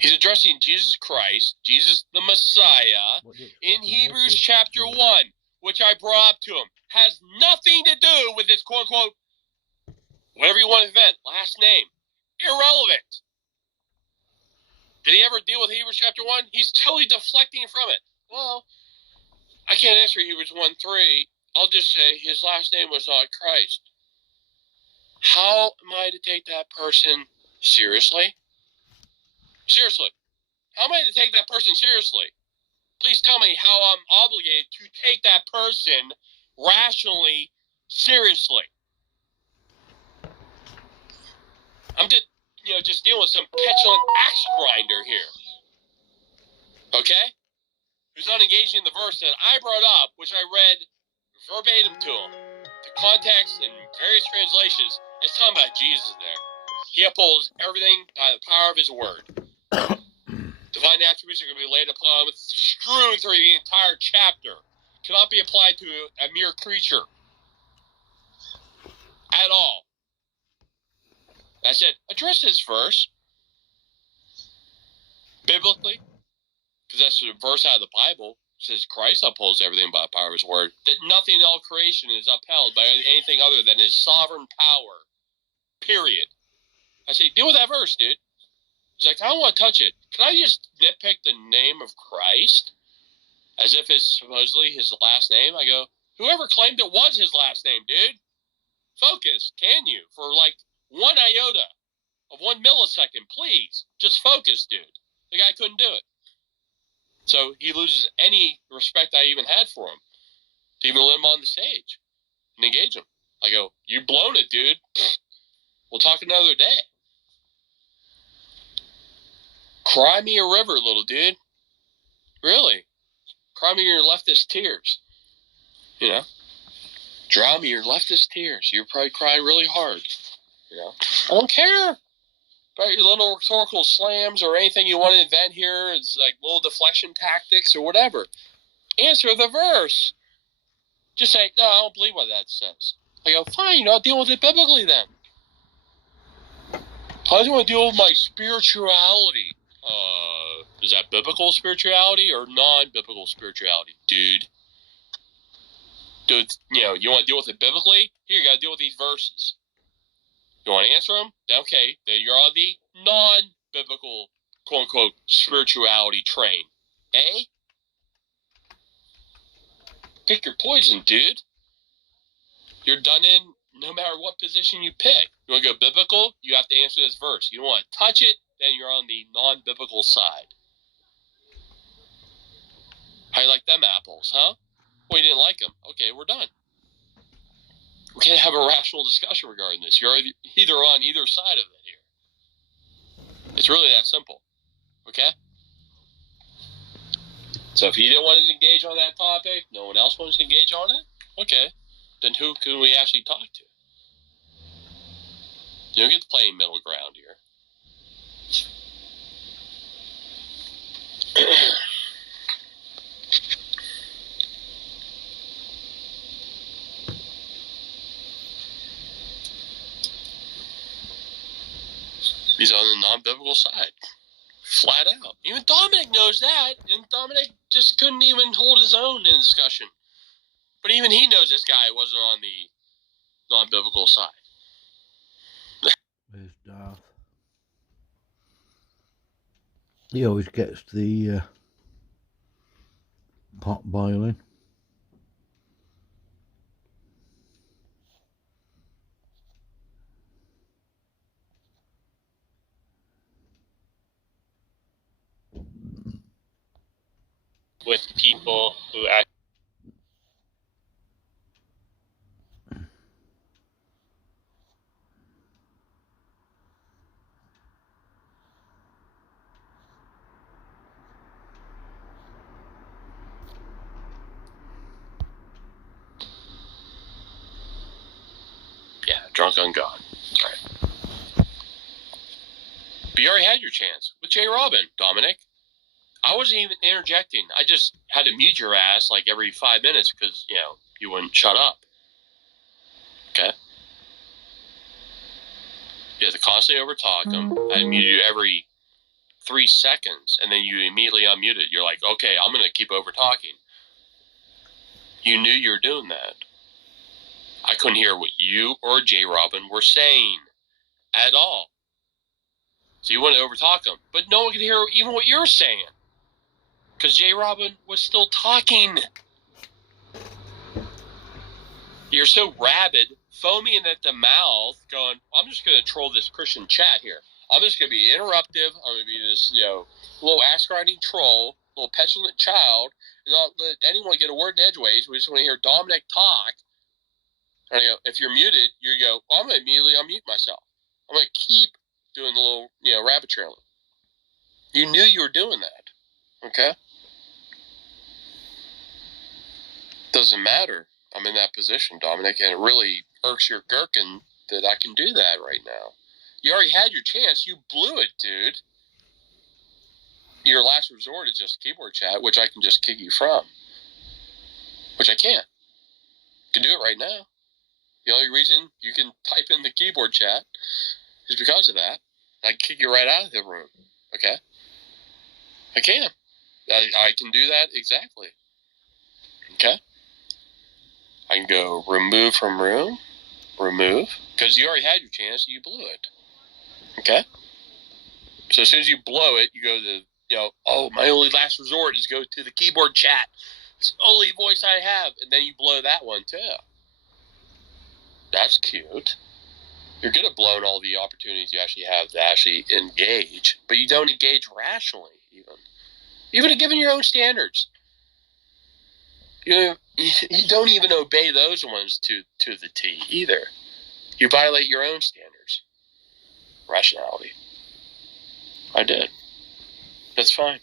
He's addressing Jesus Christ, Jesus the Messiah, in Hebrews chapter 1, which I brought up to him. Has nothing to do with this quote-unquote, whatever you want to invent, last name. Irrelevant. Did he ever deal with Hebrews chapter 1? He's totally deflecting from it. Well, I can't answer Hebrews 1:3. I'll just say his last name was not Christ. How am I to take that person seriously? Seriously. How am I to take that person seriously? Please tell me how I'm obligated to take that person rationally seriously. I'm just dealing with some petulant axe grinder here. Okay? Who's not engaging in the verse that I brought up, which I read verbatim to him. The context in various translations is talking about Jesus there. He upholds everything by the power of his word. Divine attributes are going to be laid upon him, strewn through the entire chapter. Cannot be applied to a mere creature. At all. I said, address this verse. Biblically. Because that's a verse out of the Bible. It says Christ upholds everything by the power of his word. That nothing in all creation is upheld by anything other than his sovereign power. Period. I say, deal with that verse, dude. He's like, I don't want to touch it. Can I just nitpick the name of Christ? As if it's supposedly his last name? I go, whoever claimed it was his last name, dude. Focus, can you? For like 1 iota of 1 millisecond, please. Just focus, dude. The guy couldn't do it. So he loses any respect I even had for him to even let him on the stage and engage him. I go, you've blown it, dude. We'll talk another day. Cry me a river, little dude. Really. Cry me your leftist tears. Drown me your leftist tears. You're probably crying really hard. You know, I don't care about your little rhetorical slams or anything you want to invent here. It's like little deflection tactics or whatever. Answer the verse. Just say, no, I don't believe what that says. I go, fine, I'll deal with it biblically then. I just want to deal with my spirituality. Is that biblical spirituality or non-biblical spirituality, dude? Dude, you know, you want to deal with it biblically? Here, you got to deal with these verses. You want to answer them? Okay, then you're on the non-biblical, quote-unquote, spirituality train. Eh? Pick your poison, dude. You're done in no matter what position you pick. You want to go biblical? You have to answer this verse. You don't want to touch it? Then you're on the non-biblical side. How you like them apples, huh? Well, you didn't like them. Okay, we're done. We can't have a rational discussion regarding this. You're either on either side of it here. It's really that simple. Okay? So if you didn't want to engage on that topic, no one else wants to engage on it, okay. Then who can we actually talk to? You don't get to play middle ground here. He's on the non-biblical side. Flat out. Even Dominic knows that, and Dominic just couldn't even hold his own in discussion. But even he knows this guy wasn't on the non-biblical side. There's Darth. He always gets the pot boiling. With people who act. Yeah, drunk on God. All right. But you already had your chance with J. Robin, Dominic. I wasn't even interjecting. I just had to mute your ass like every 5 minutes because, you know, you wouldn't shut up. Okay? You had to constantly overtalk him. I muted you every 3 seconds, and then you immediately unmuted. You're like, okay, I'm going to keep overtalking. You knew you were doing that. I couldn't hear what you or J. Robin were saying at all. So you wanted to overtalk him. But no one could hear even what you're saying. Because J. Robin was still talking. You're so rabid, foaming at the mouth, going, I'm just going to troll this Christian chat here. I'm just going to be interruptive. I'm going to be this, you know, little ass-grinding troll, little petulant child, and not let anyone get a word in edgeways. We just want to hear Dominic talk. And I go, if you're muted, you go, well, I'm going to immediately unmute myself. I'm going to keep doing the little, you know, rabbit trailing. You knew you were doing that. Okay? Doesn't matter. I'm in that position, Dominic, and it really irks your gherkin that I can do that right now. You already had your chance. You blew it, dude. Your last resort is just keyboard chat, which I can just kick you from. Which I can't. I can do it right now. The only reason you can type in the keyboard chat is because of that. I can kick you right out of the room. Okay? I can. I can do that exactly. Okay? I can go remove from room, remove, because you already had your chance, you blew it. Okay? So as soon as you blow it, you go to, you know, oh, my only last resort is go to the keyboard chat. It's the only voice I have. And then you blow that one too. That's cute. You're good at blowing all the opportunities you actually have to actually engage, but you don't engage rationally even given your own standards. You don't even obey those ones to the T either. You violate your own standards. Rationality. I did. That's fine.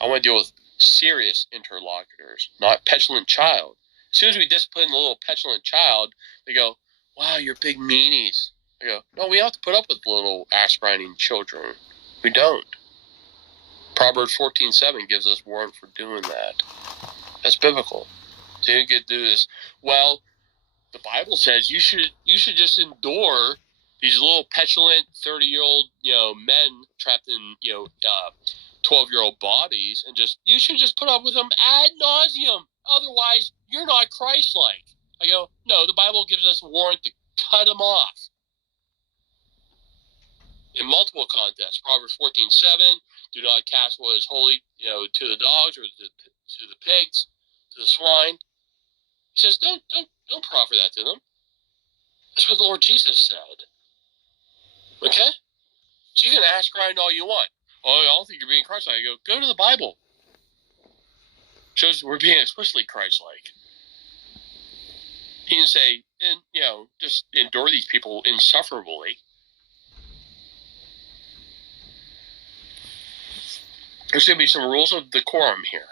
I want to deal with serious interlocutors, not petulant child. As soon as we discipline the little petulant child, they go, wow, you're big meanies. I go, no, we have to put up with little ass-grinding children. We don't. Proverbs 14:7 gives us warrant for doing that. That's biblical. So you get to do this. Well, the Bible says you should just endure these little petulant 30-year-old men trapped in 12-year-old bodies, and you should just put up with them ad nauseum. Otherwise, you're not Christ-like. I go, no, the Bible gives us a warrant to cut them off. In multiple contexts, Proverbs 14:7, do not cast what is holy, to the dogs or to the pigs, to the swine. He says, don't proffer that to them. That's what the Lord Jesus said. Okay? So you can ask grind all you want. Oh, I don't think you're being Christ-like. I go to the Bible. Shows we're being explicitly Christ-like. He didn't say, just endure these people insufferably. There's going to be some rules of decorum here.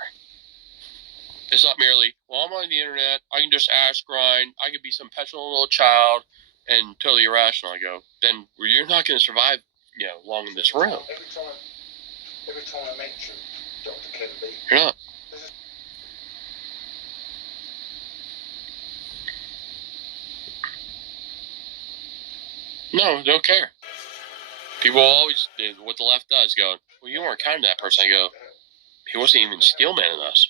It's not merely, well, I'm on the internet, I can just ask grind, I can be some petulant little child and totally irrational. I go, then you're not going to survive, long in this room. Every time I mention Dr. Kennedy, you're not. No, don't care. People always, what the left does, go, well, you weren't kind to that person. I go, he wasn't even steelmanning us.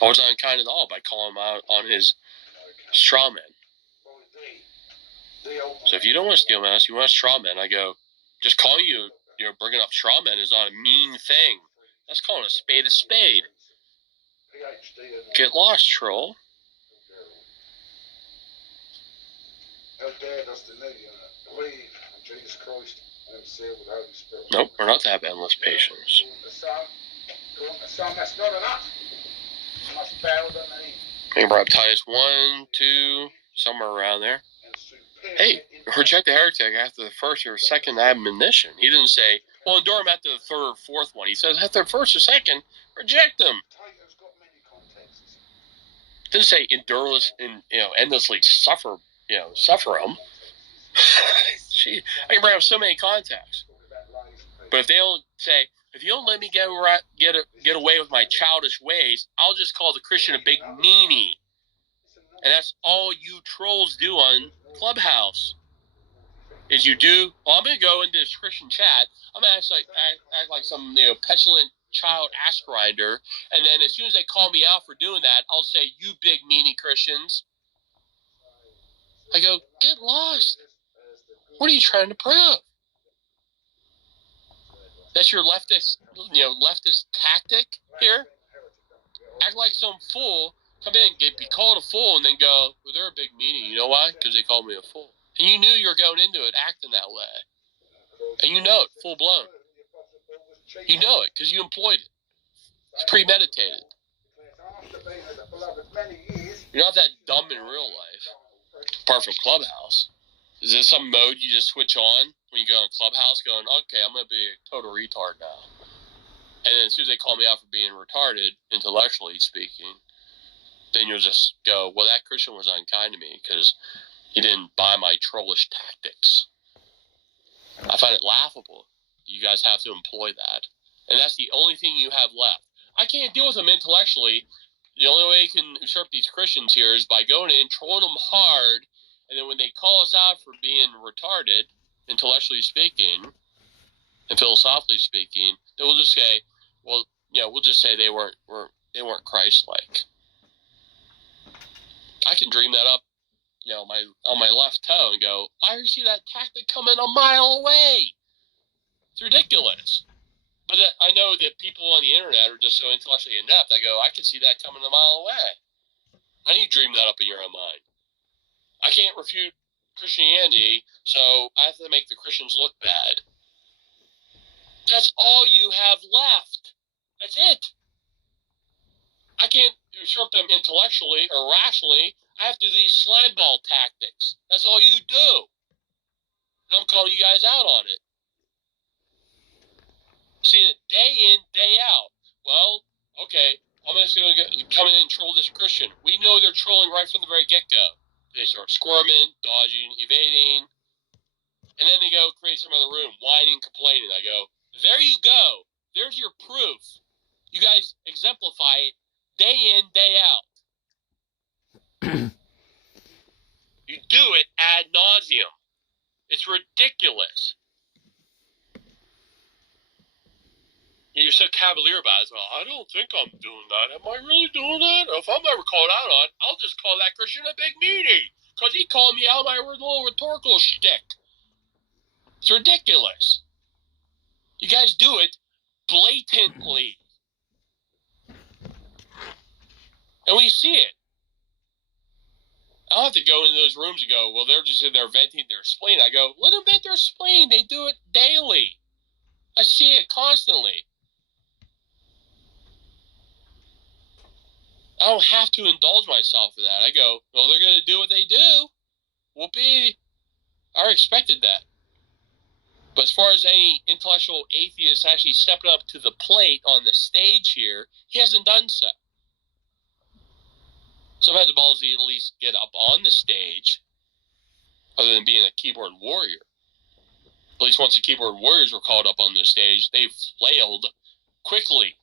I wasn't unkind at all by calling him out on his straw man. So if you don't want to steelman us, you want a straw man, I go, just calling you, bringing up straw men is not a mean thing. That's calling a spade a spade. Get lost, troll. How dare us to believe in Jesus Christ and sealed with the Holy Spirit. Nope, we're not to have endless patience. The Son, that's not enough. You must bow the knee. I brought up Titus 1, 2, somewhere around there. Hey, reject the heretic after the first or second admonition. He didn't say, well, endure him after the third or fourth one. He says, after the first or second, reject them. Didn't say endureless and endlessly suffer them. I can bring up so many contexts. But if they don't say, if you don't let me get away with my childish ways, I'll just call the Christian a big meanie. And that's all you trolls do on Clubhouse. Is you do, well, I'm going to go into this Christian chat, I'm going to act like some petulant child ass grinder, and then as soon as they call me out for doing that, I'll say, you big meanie Christians. I go, get lost. What are you trying to prove? That's your leftist tactic here? Act like some fool, come in, be called a fool, and then go, well, they're a big meanie. You know why? Because they called me a fool. And you knew you were going into it acting that way. And you know it, full blown. You know it, because you employed it. It's premeditated. You're not that dumb in real life, apart from Clubhouse. Is there some mode you just switch on when you go on Clubhouse going, okay, I'm going to be a total retard now? And then as soon as they call me out for being retarded, intellectually speaking, then you'll just go, well, that Christian was unkind to me because he didn't buy my trollish tactics. I find it laughable. You guys have to employ that. And that's the only thing you have left. I can't deal with them intellectually. The only way you can usurp these Christians here is by going in, trolling them hard, and then when they call us out for being retarded, intellectually speaking, and philosophically speaking, then we'll just say, well, we'll just say they weren't Christ-like. I can dream that up, on my left toe and go, I already see that tactic coming a mile away. It's ridiculous. But I know that people on the internet are just so intellectually inept. I go, I can see that coming a mile away. How do you dream that up in your own mind? I can't refute Christianity, so I have to make the Christians look bad. That's all you have left. That's it. I can't usurp them intellectually or rationally. I have to do these slime ball tactics. That's all you do. And I'm calling you guys out on it. Seeing it day in, day out. Well, okay, I'm just going to come in and troll this Christian. We know they're trolling right from the very get-go. They start squirming, dodging, evading, and then they go create some other room, whining, complaining. I go, there you go. There's your proof. You guys exemplify it day in, day out. You do it ad nauseum. It's ridiculous. You're so cavalier about it. Well, I don't think I'm doing that. Am I really doing that? If I'm ever called out on, I'll just call that Christian a big meanie. Because he called me out my little rhetorical shtick. It's ridiculous. You guys do it blatantly. And we see it. I'll have to go into those rooms and go, well, they're just in there venting their spleen. I go, let them vent their spleen. They do it daily. I see it constantly. I don't have to indulge myself in that. I go, well, they're going to do what they do. Whoopee. I expected that. But as far as any intellectual atheist actually stepping up to the plate on the stage here, he hasn't done so. So I've had the balls to at least get up on the stage, other than being a keyboard warrior. At least once the keyboard warriors were called up on the stage, they flailed quickly